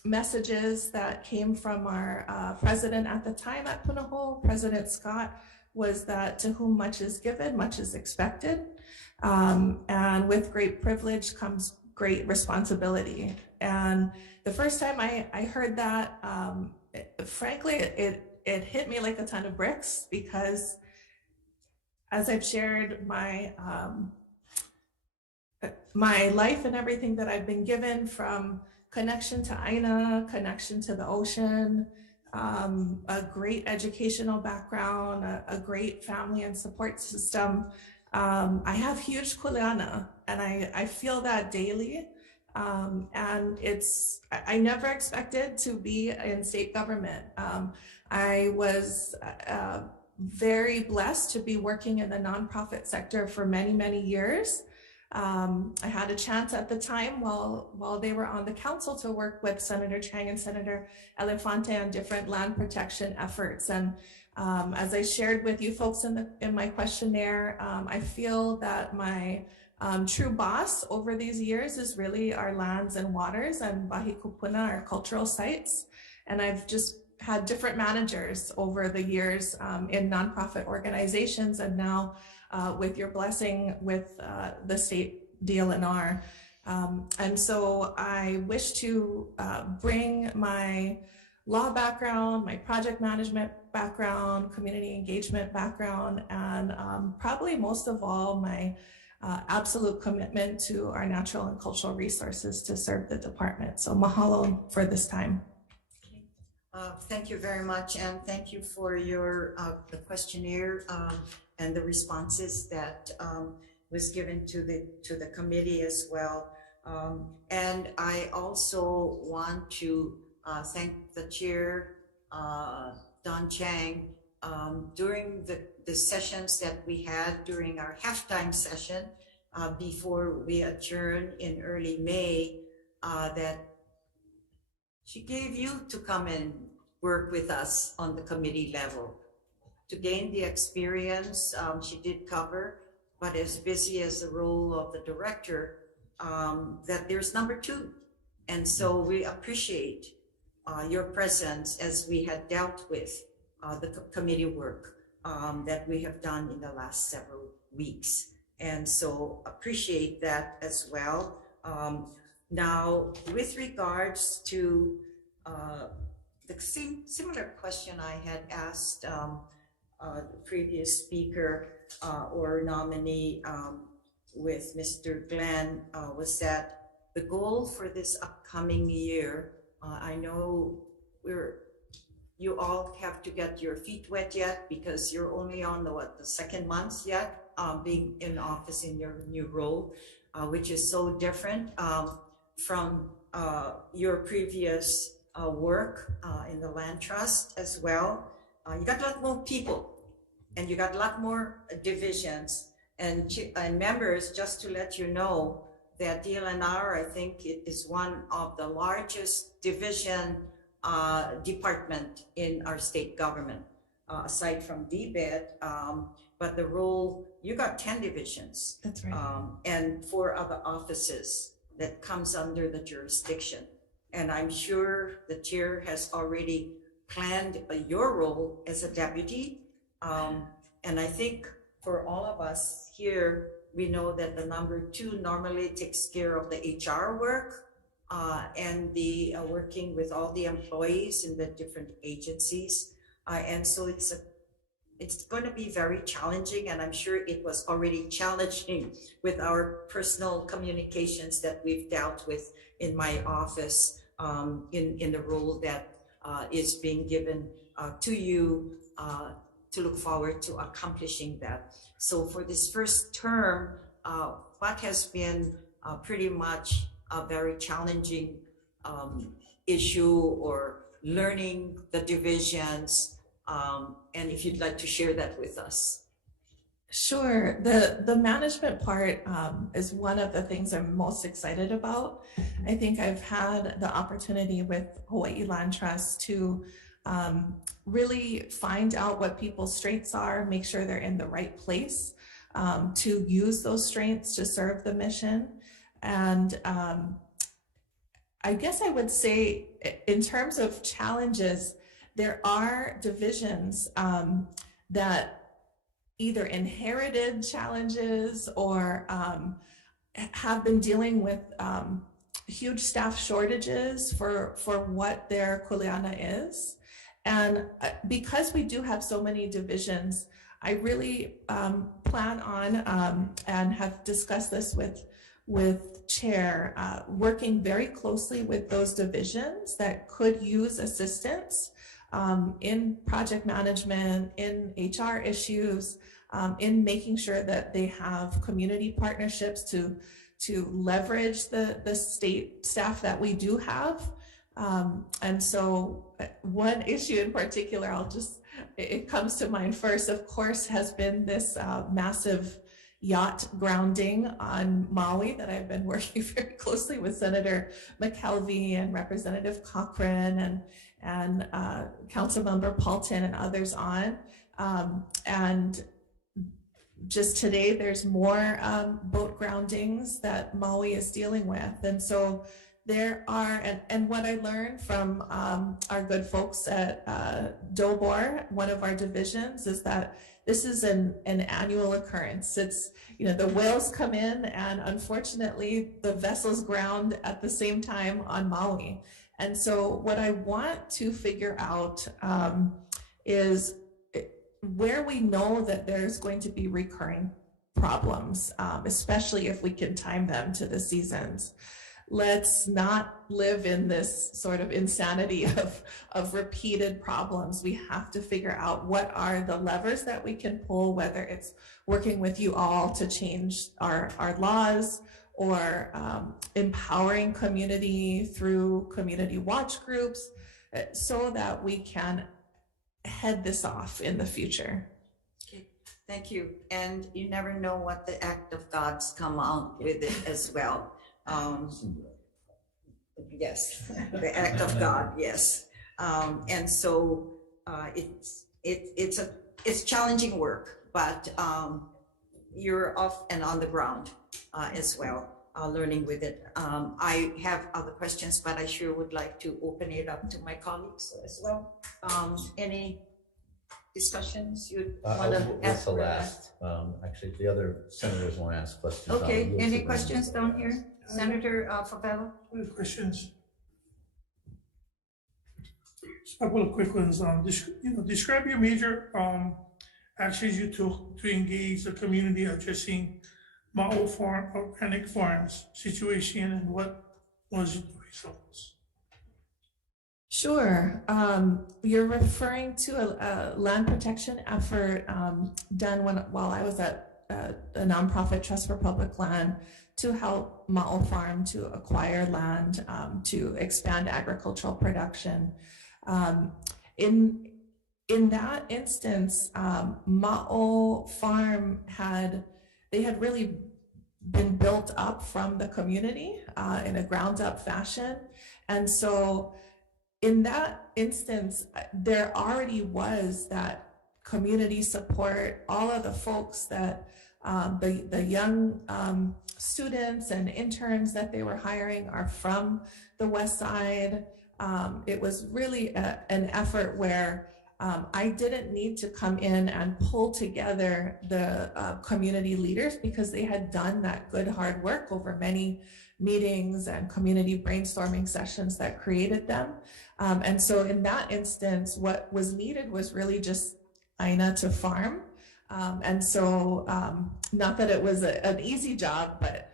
messages that came from our president at the time at Punahou, President Scott, was that to whom much is given, much is expected. And with great privilege comes great responsibility. And the first time I heard that, frankly, it hit me like a ton of bricks, because as I've shared my my life and everything that I've been given, from connection to Aina, connection to the ocean, a great educational background, a great family and support system. I have huge kuleana, and I feel that daily. And I never expected to be in state government. I was very blessed to be working in the nonprofit sector for many, many years. I had a chance at the time while they were on the council to work with Senator Chang and Senator Elefante on different land protection efforts. And as I shared with you folks in my questionnaire, I feel that my true boss over these years is really our lands and waters, and Bahi Kupuna, our cultural sites. And I've just had different managers over the years in nonprofit organizations, and now with your blessing with the state DLNR. And so I wish to bring my law background, my project management background, community engagement background, and probably most of all, my absolute commitment to our natural and cultural resources to serve the department. So mahalo for this time. Thank you very much, and thank you for your the questionnaire and the responses that was given to the committee as well. And I also want to thank the chair, Don Chang, during the sessions that we had during our halftime session before we adjourned in early May, that she gave you to come and work with us on the committee level to gain the experience. She did cover, but as busy as the role of the director, that there's number two. And so we appreciate your presence as we had dealt with the committee work that we have done in the last several weeks. And so appreciate that as well. Now, with regards to the similar question I had asked the previous speaker or nominee with Mr. Glenn, was that the goal for this upcoming year, I know you all have to get your feet wet yet, because you're only on the second month yet being in office in your new role, which is so different from your previous work in the land trust as well. You got a lot more people, and you got a lot more divisions and members. Just to let you know that DLNR, I think it is one of the largest division department in our state government, aside from DBED. But the role, you got 10 divisions. That's right. And 4 other offices that comes under the jurisdiction. And I'm sure the chair has already planned your role as a deputy. And I think for all of us here, we know that the number 2 normally takes care of the HR work and the working with all the employees in the different agencies. And so it's going to be very challenging, and I'm sure it was already challenging with our personal communications that we've dealt with in my office in the role that is being given to you to look forward to accomplishing that. So for this first term, what has been pretty much a very challenging issue, or learning the divisions, and if you'd like to share that with us. Sure. The management part is one of the things I'm most excited about. I think I've had the opportunity with Hawai'i Land Trust to really find out what people's strengths are, make sure they're in the right place to use those strengths to serve the mission. And I guess I would say in terms of challenges, there are divisions that either inherited challenges or have been dealing with huge staff shortages for what their kuleana is. And because we do have so many divisions, I really plan on and have discussed this with Chair, working very closely with those divisions that could use assistance in project management, in HR issues, in making sure that they have community partnerships to leverage the state staff that we do have. And so one issue in particular, it comes to mind first, of course, has been this massive yacht grounding on Maui that I've been working very closely with Senator McKelvey and Representative Cochran and Councilmember Paulton and others on. And just today, there's more boat groundings that Maui is dealing with. And so there are, and what I learned from our good folks at Dobor, one of our divisions, is that this is an annual occurrence. It's, the whales come in and unfortunately the vessels ground at the same time on Maui. And so what I want to figure out is where we know that there's going to be recurring problems, especially if we can time them to the seasons. Let's not live in this sort of insanity of repeated problems. We have to figure out what are the levers that we can pull, whether it's working with you all to change our laws or empowering community through community watch groups so that we can head this off in the future. Okay, thank you. And you never know what the act of God's come out with it as well. Yes, the act of God, yes. And so it's challenging work, but you're off and on the ground as well, learning with it. I have other questions, but I sure would like to open it up to my colleagues as well. Any discussions you'd want to ask? The last. Actually, the other senators want to ask questions. Okay, any questions down here? Senator Favela? Any questions? Just a couple of quick ones. Describe your major actions you took to engage the community addressing Ma'o Farm, organic farms situation, and what was the results? Sure. You're referring to a land protection effort done while I was at a nonprofit Trust for Public Land to help Ma'o Farm to acquire land to expand agricultural production. In that instance, Ma'o Farm had really been built up from the community in a ground up fashion. And so in that instance, there already was that community support, all of the folks that the young students and interns that they were hiring are from the West Side. It was really an effort where I didn't need to come in and pull together the community leaders because they had done that good hard work over many meetings and community brainstorming sessions that created them. And so in that instance, what was needed was really just Aina to farm. And so not that it was an easy job, but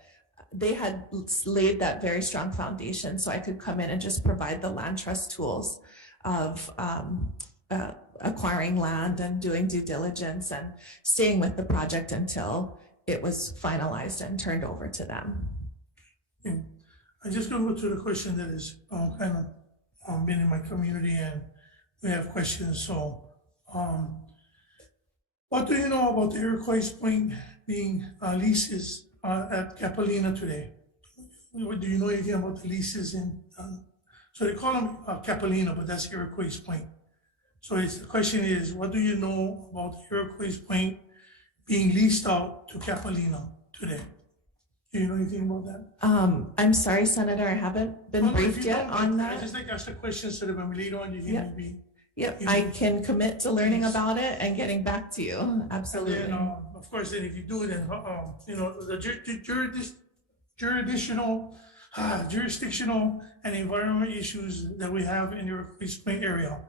they had laid that very strong foundation so I could come in and just provide the land trust tools of acquiring land and doing due diligence and staying with the project until it was finalized and turned over to them. Yeah. I just go to the question that is kind of been in my community, and we have questions. So What do you know about the Iroquois Point being leases at Capilina today? Do you know anything about the leases in, so they call them Capilina, but that's Iroquois Point. So the question is, what do you know about Iroquois Point being leased out to Capilina today? Do you know anything about that? I'm sorry, Senator, I haven't been briefed yet on that. I just like ask the question so that when we later on you hear me be. Yep, I can commit to learning about it and getting back to you. Absolutely. And then, of course, then if you do it, then you know the jurisdictional and environmental issues that we have in the Iroquois Point area.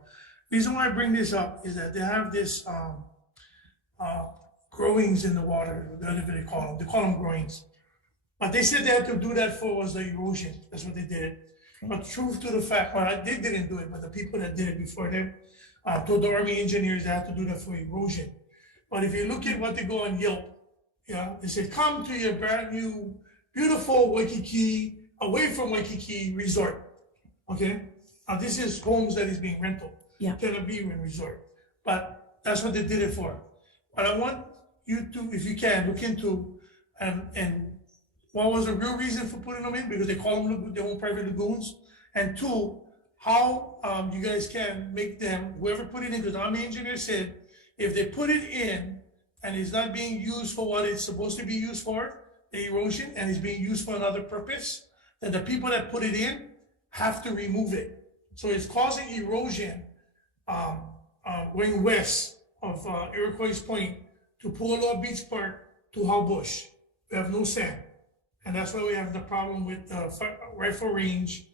Reason why I bring this up is that they have this growings in the water, whatever they call them. They call them growings. But they said they had to do that for was the erosion. That's what they did. But truth to the fact, well, they didn't do it, but the people that did it before them told the Army engineers they had to do that for erosion. But if you look at what they go on Yelp, yeah, they say, come to your brand new, beautiful Waikiki, away from Waikiki resort. Okay? Now this is homes that is being rented. Yeah. Cannot be in resort. But that's what they did it for. But I want you to, if you can, look into and what was the real reason for putting them in? Because they call them their own private lagoons. And two, how you guys can make them, whoever put it in, because the Army engineer said, if they put it in and it's not being used for what it's supposed to be used for, the erosion, and it's being used for another purpose, then the people that put it in have to remove it. So it's causing erosion going west of Iroquois Point to Pualoa Beach Park to Hawbush. We have no sand. And that's why we have the problem with rifle range,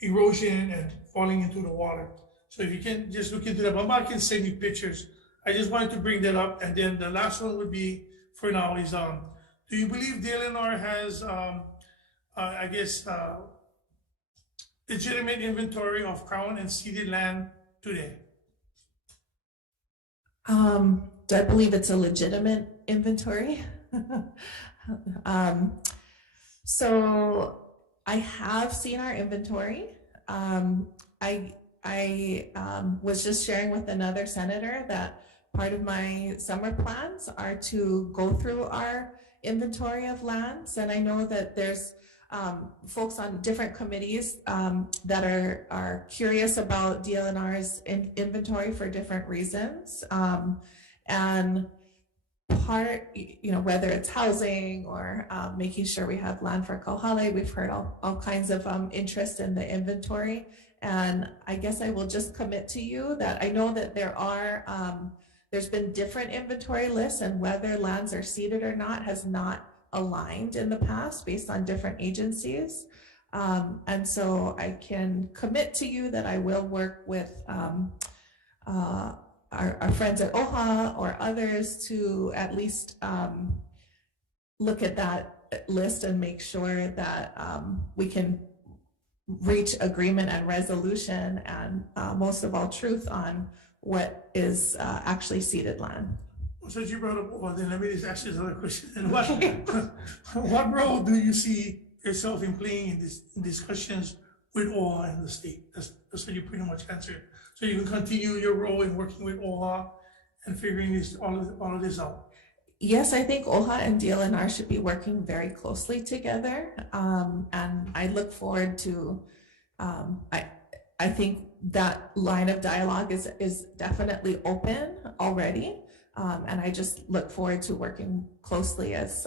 erosion, and falling into the water. So if you can just look into that, but I can send you pictures. I just wanted to bring that up. And then the last one would be, for now, is do you believe DLNR has, I guess, legitimate inventory of Crown and ceded land today? Do I believe it's a legitimate inventory? So I have seen our inventory. I was just sharing with another senator that part of my summer plans are to go through our inventory of lands. And I know that there's folks on different committees that are curious about DLNR's inventory for different reasons. And part, you know, whether it's housing or making sure we have land for Kauhale, we've heard all kinds of interest in the inventory. And I guess I will just commit to you that I know that there are, there's been different inventory lists, and whether lands are ceded or not has not aligned in the past based on different agencies. And so I can commit to you that I will work with our friends at OHA or others to at least look at that list and make sure that we can reach agreement and resolution and most of all truth on what is actually ceded land. Since you brought up, well, then let me just ask you another question. And what role do you see yourself in playing in these discussions with OHA and the state? That's what you pretty much answered. So you can continue your role in working with OHA and figuring all of this out. Yes, I think OHA and DLNR should be working very closely together. And I look forward to, I think that line of dialogue is definitely open already. And I just look forward to working closely as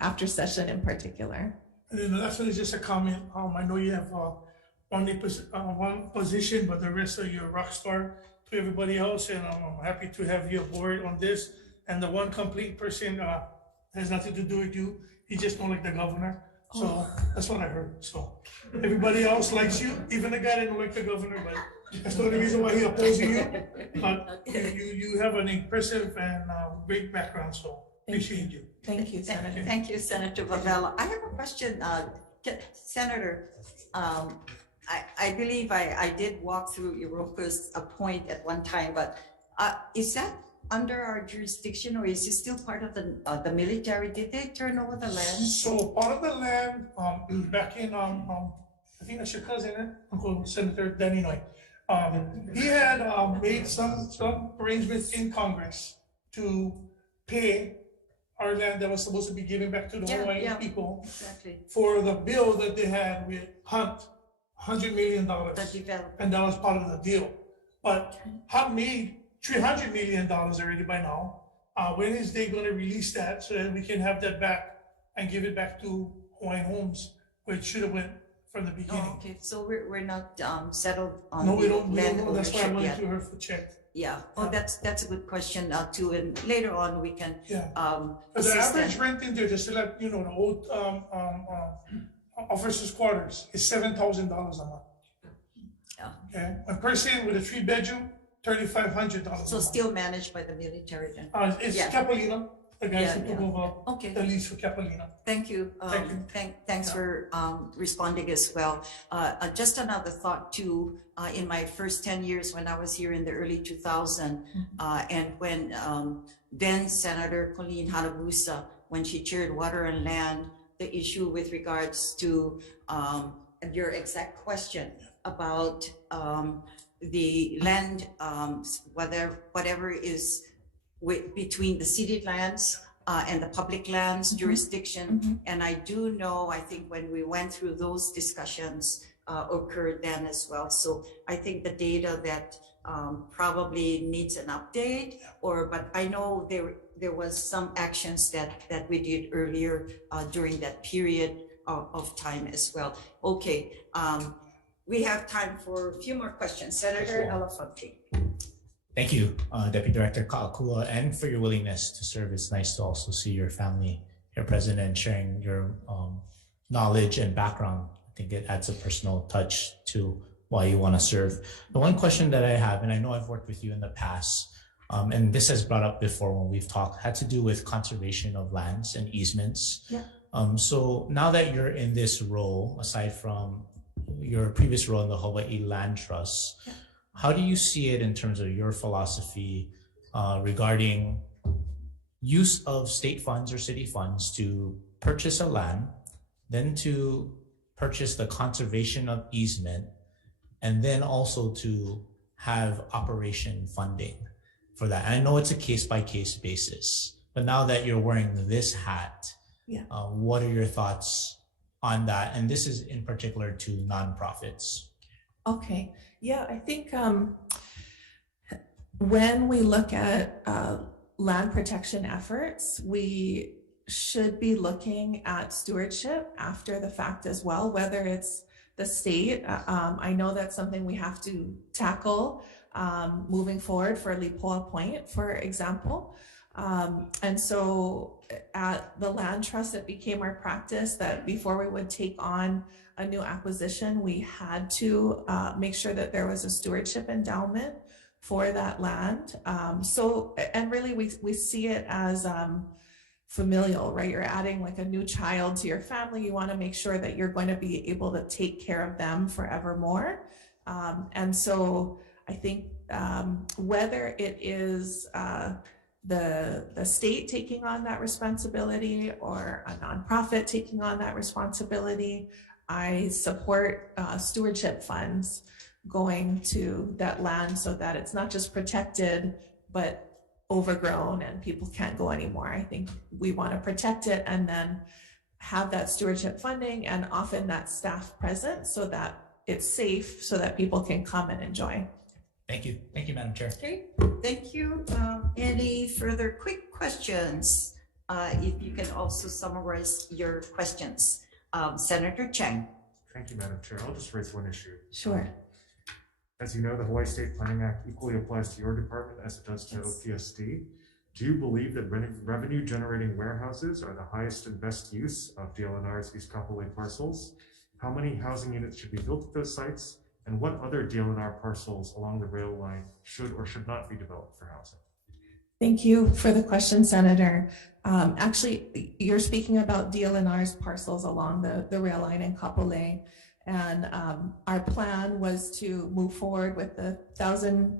after session in particular. And then the last one is just a comment. I know you have one position, but the rest of you are a rock star to everybody else. And I'm happy to have you aboard on this. And the one complete person has nothing to do with you. You just don't like the governor. So that's what I heard. So everybody else likes you, even the guy that don't like the governor, but that's the only reason why he opposing you. But you have an impressive and great background, so appreciate you. Thank you, Senator. Thank you, Senator Vavella. I have a question, Senator. I believe I did walk through Iroquois Point at one time, but is that under our jurisdiction, or is it still part of the military? Did they turn over the land? So part of the land back in I think that's your cousin, Uncle Senator Danny Noy. He had made some arrangements in Congress to pay our land that was supposed to be given back to the Hawaiian people Exactly. for the bill that they had with Hunt, $100 million. The developer. And that was part of the deal. But Hunt made $300 million already by now. When is they going to release that so that we can have that back and give it back to Hawaiian Homes, which should have went from the beginning? Oh, okay, so we're not settled on No, we the don't land know. That's why I ownership wanted yet. to her for check. Yeah, oh, that's a good question too, and later on we can The assist average them. rent in there, just to let you know, the old officers' quarters is $7,000 a month. Yeah. Okay, a person with a 3-bedroom, $3,500. So still managed by the military then? It's Yeah. Capelino, the guys who took over Okay. the lease for Capelino. Thank you. Thanks for responding as well. Just another thought too, in my first 10 years when I was here in the early 2000, and when then Senator Colleen Hanabusa, when she chaired Water and Land, the issue with regards to your exact question about the land, whatever is between the ceded lands and the public lands jurisdiction. And I do know, I think when we went through those discussions occurred then as well. So I think the data that probably needs an update, but I know there was some actions that we did earlier during that period of time as well. Okay, we have time for a few more questions. Senator Elefante. Thank you, Deputy Director Ka'akua, and for your willingness to serve. It's nice to also see your family here present and sharing your knowledge and background. I think it adds a personal touch to why you want to serve. The one question that I have, and I know I've worked with you in the past, and this has brought up before when we've talked, had to do with conservation of lands and easements. Yeah. So now that you're in this role, aside from your previous role in the Hawai'i Land Trust, how do you see it in terms of your philosophy regarding use of state funds or city funds to purchase a land, then to purchase the conservation of easement, and then also to have operation funding for that? And I know it's a case-by-case basis, but now that you're wearing this hat, what are your thoughts on that? And this is in particular to nonprofits. Okay. Yeah, I think when we look at land protection efforts, we should be looking at stewardship after the fact as well, whether it's the state. I know that's something we have to tackle moving forward for Lipoa Point, for example. And so at the Land Trust, it became our practice that before we would take on a new acquisition, we had to make sure that there was a stewardship endowment for that land. And really we see it as familial, right? You're adding like a new child to your family. You want to make sure that you're going to be able to take care of them forevermore. And so I think whether it is the state taking on that responsibility or a nonprofit taking on that responsibility, I support stewardship funds going to that land so that it's not just protected, but overgrown and people can't go anymore. I think we want to protect it and then have that stewardship funding and often that staff present so that it's safe so that people can come and enjoy. Thank you. Thank you, Madam Chair. Okay, thank you. Any further quick questions? If you can also summarize your questions. Senator Chang. Thank you, Madam Chair. I'll just raise one issue. Sure. As you know, the Hawaii State Planning Act equally applies to your department as it does to OPSD. Do you believe that revenue generating warehouses are the highest and best use of DLNR's East Kapolei parcels? How many housing units should be built at those sites? And what other DLNR parcels along the rail line should or should not be developed for housing? Thank you for the question, Senator. Actually, you're speaking about DLNR's parcels along the rail line in Kapolei. And our plan was to move forward with the 1,000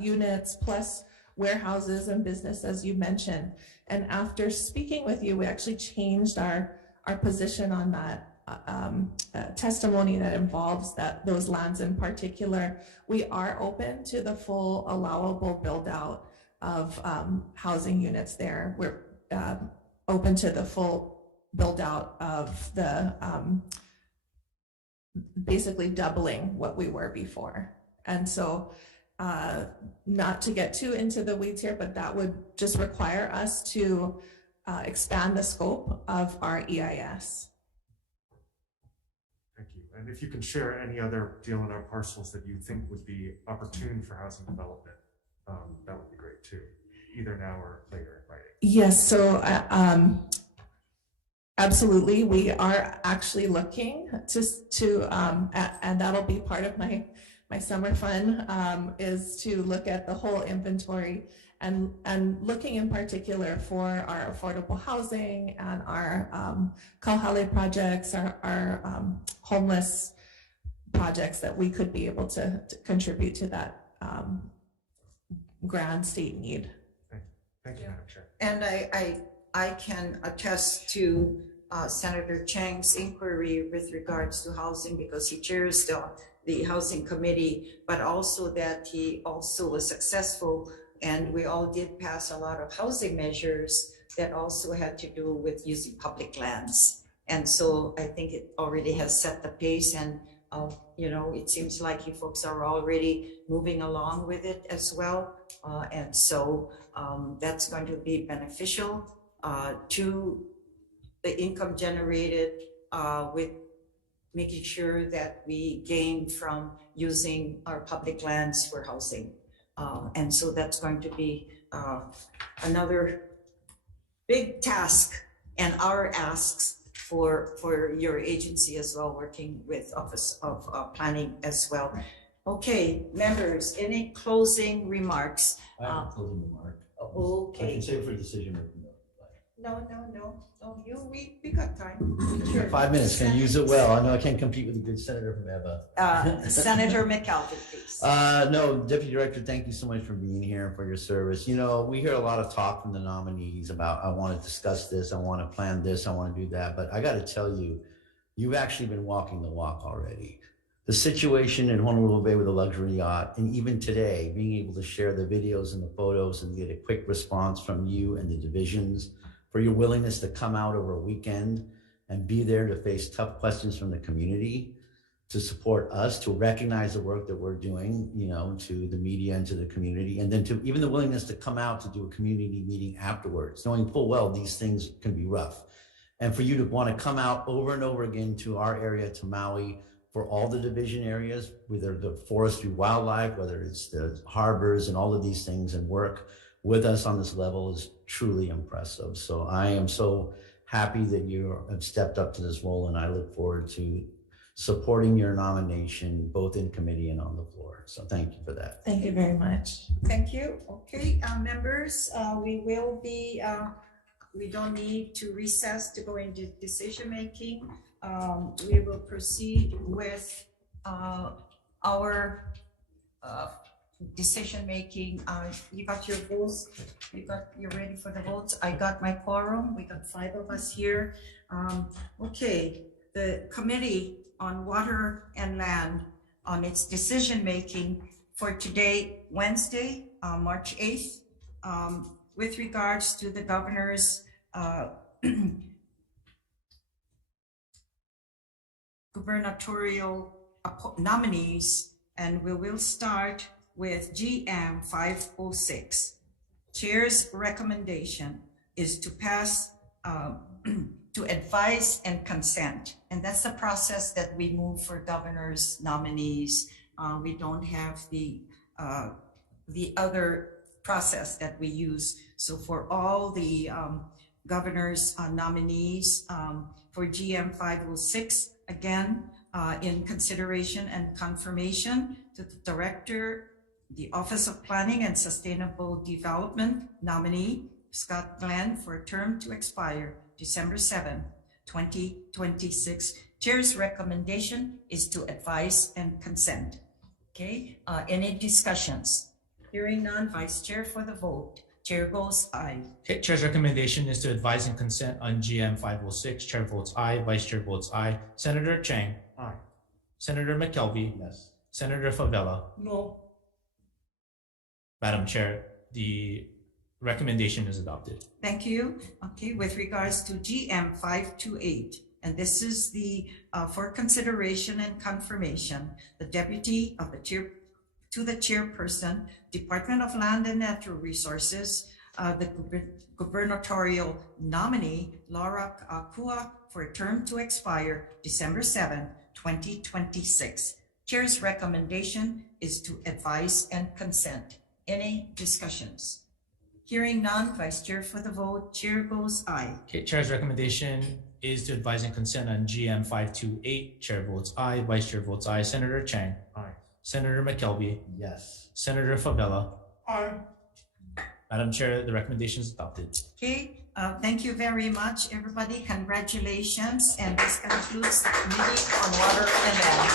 units plus warehouses and business, as you mentioned. And after speaking with you, we actually changed our position on that testimony that involves those lands in particular. We are open to the full allowable build out of housing units there. We're open to the full build out of the basically doubling what we were before. And so not to get too into the weeds here, but that would just require us to expand the scope of our EIS. Thank you. And if you can share any other DLNR parcels that you think would be opportune for housing development, that would be great too, either now or later in writing. Yes, so absolutely, we are actually looking to and that'll be part of my summer fun, is to look at the whole inventory and looking in particular for our affordable housing and our Kauhale projects, our homeless projects that we could be able to contribute to that grand state need. Thank you, Madam Chair. And I can attest to Senator Chang's inquiry with regards to housing, because he chairs the housing committee, but also that he also was successful, and we all did pass a lot of housing measures that also had to do with using public lands. And so I think it already has set the pace, and you know, it seems like you folks are already moving along with it as well. And so that's going to be beneficial to the income generated with making sure that we gain from using our public lands for housing. And so that's going to be another big task and our asks for your agency as well, working with Office of Planning as well. Okay, members, any closing remarks? I have a closing remark. Okay. I can save it for decision making. No, we got time. Sure. 5 minutes, can use it well. I know I can't compete with a good senator from Eva. Senator McKelvey, please. No, Deputy Director, thank you so much for being here and for your service. You know, we hear a lot of talk from the nominees about, I want to discuss this, I want to plan this, I want to do that. But I got to tell you, you've actually been walking the walk already. The situation in Honolulu Bay with a luxury yacht, and even today, being able to share the videos and the photos and get a quick response from you and the divisions, for your willingness to come out over a weekend and be there to face tough questions from the community, to support us, to recognize the work that we're doing, you know, to the media and to the community, and then to even the willingness to come out to do a community meeting afterwards, knowing full well these things can be rough. And for you to want to come out over and over again to our area, to Maui, for all the division areas, whether the forestry, wildlife, whether it's the harbors and all of these things, and work with us on this level is truly impressive. So I am so happy that you have stepped up to this role, and I look forward to supporting your nomination both in committee and on the floor. So thank you for that. Thank you very much. Thank you. Okay, members, we will be, we don't need to recess to go into decision making. We will proceed with our decision making. You got your votes, you're ready for the votes. I got my quorum. We got 5 of us here. Okay, the Committee on Water and Land on its decision making for today, Wednesday, March 8th, with regards to the governor's gubernatorial nominees, and we will start with GM 506. Chair's recommendation is to pass to advise and consent, and that's the process that we move for governor's nominees. We don't have the other process that we use. So for all the governor's nominees for GM 506, again, in consideration and confirmation to the Director, the Office of Planning and Sustainable Development nominee, Scott Glenn, for a term to expire December 7, 2026. Chair's recommendation is to advise and consent. Okay, any discussions? Hearing none, Vice Chair for the vote. Chair votes aye. Okay, Chair's recommendation is to advise and consent on GM 506. Chair votes aye. Vice Chair votes aye. Senator Chang. Aye. Senator McKelvey. Yes. Senator Favela. No. Madam Chair, the Recommendation is adopted. Thank you. Okay, with regards to GM 528, and this is the for consideration and confirmation, the deputy of the chairperson, Department of Land and Natural Resources, the gubernatorial nominee, Laura Kua, for a term to expire December 7, 2026. Chair's recommendation is to advise and consent. Any discussions? Hearing none, Vice Chair for the vote. Chair goes aye. Okay, Chair's recommendation is to advise and consent on GM 528. Chair votes aye. Vice Chair votes aye. Senator Chang. Aye. Senator McKelvey. Yes. Senator Favela. Aye. Madam Chair, the recommendation is adopted. Okay, thank you very much, everybody. Congratulations. And this concludes the Committee on Water and Land.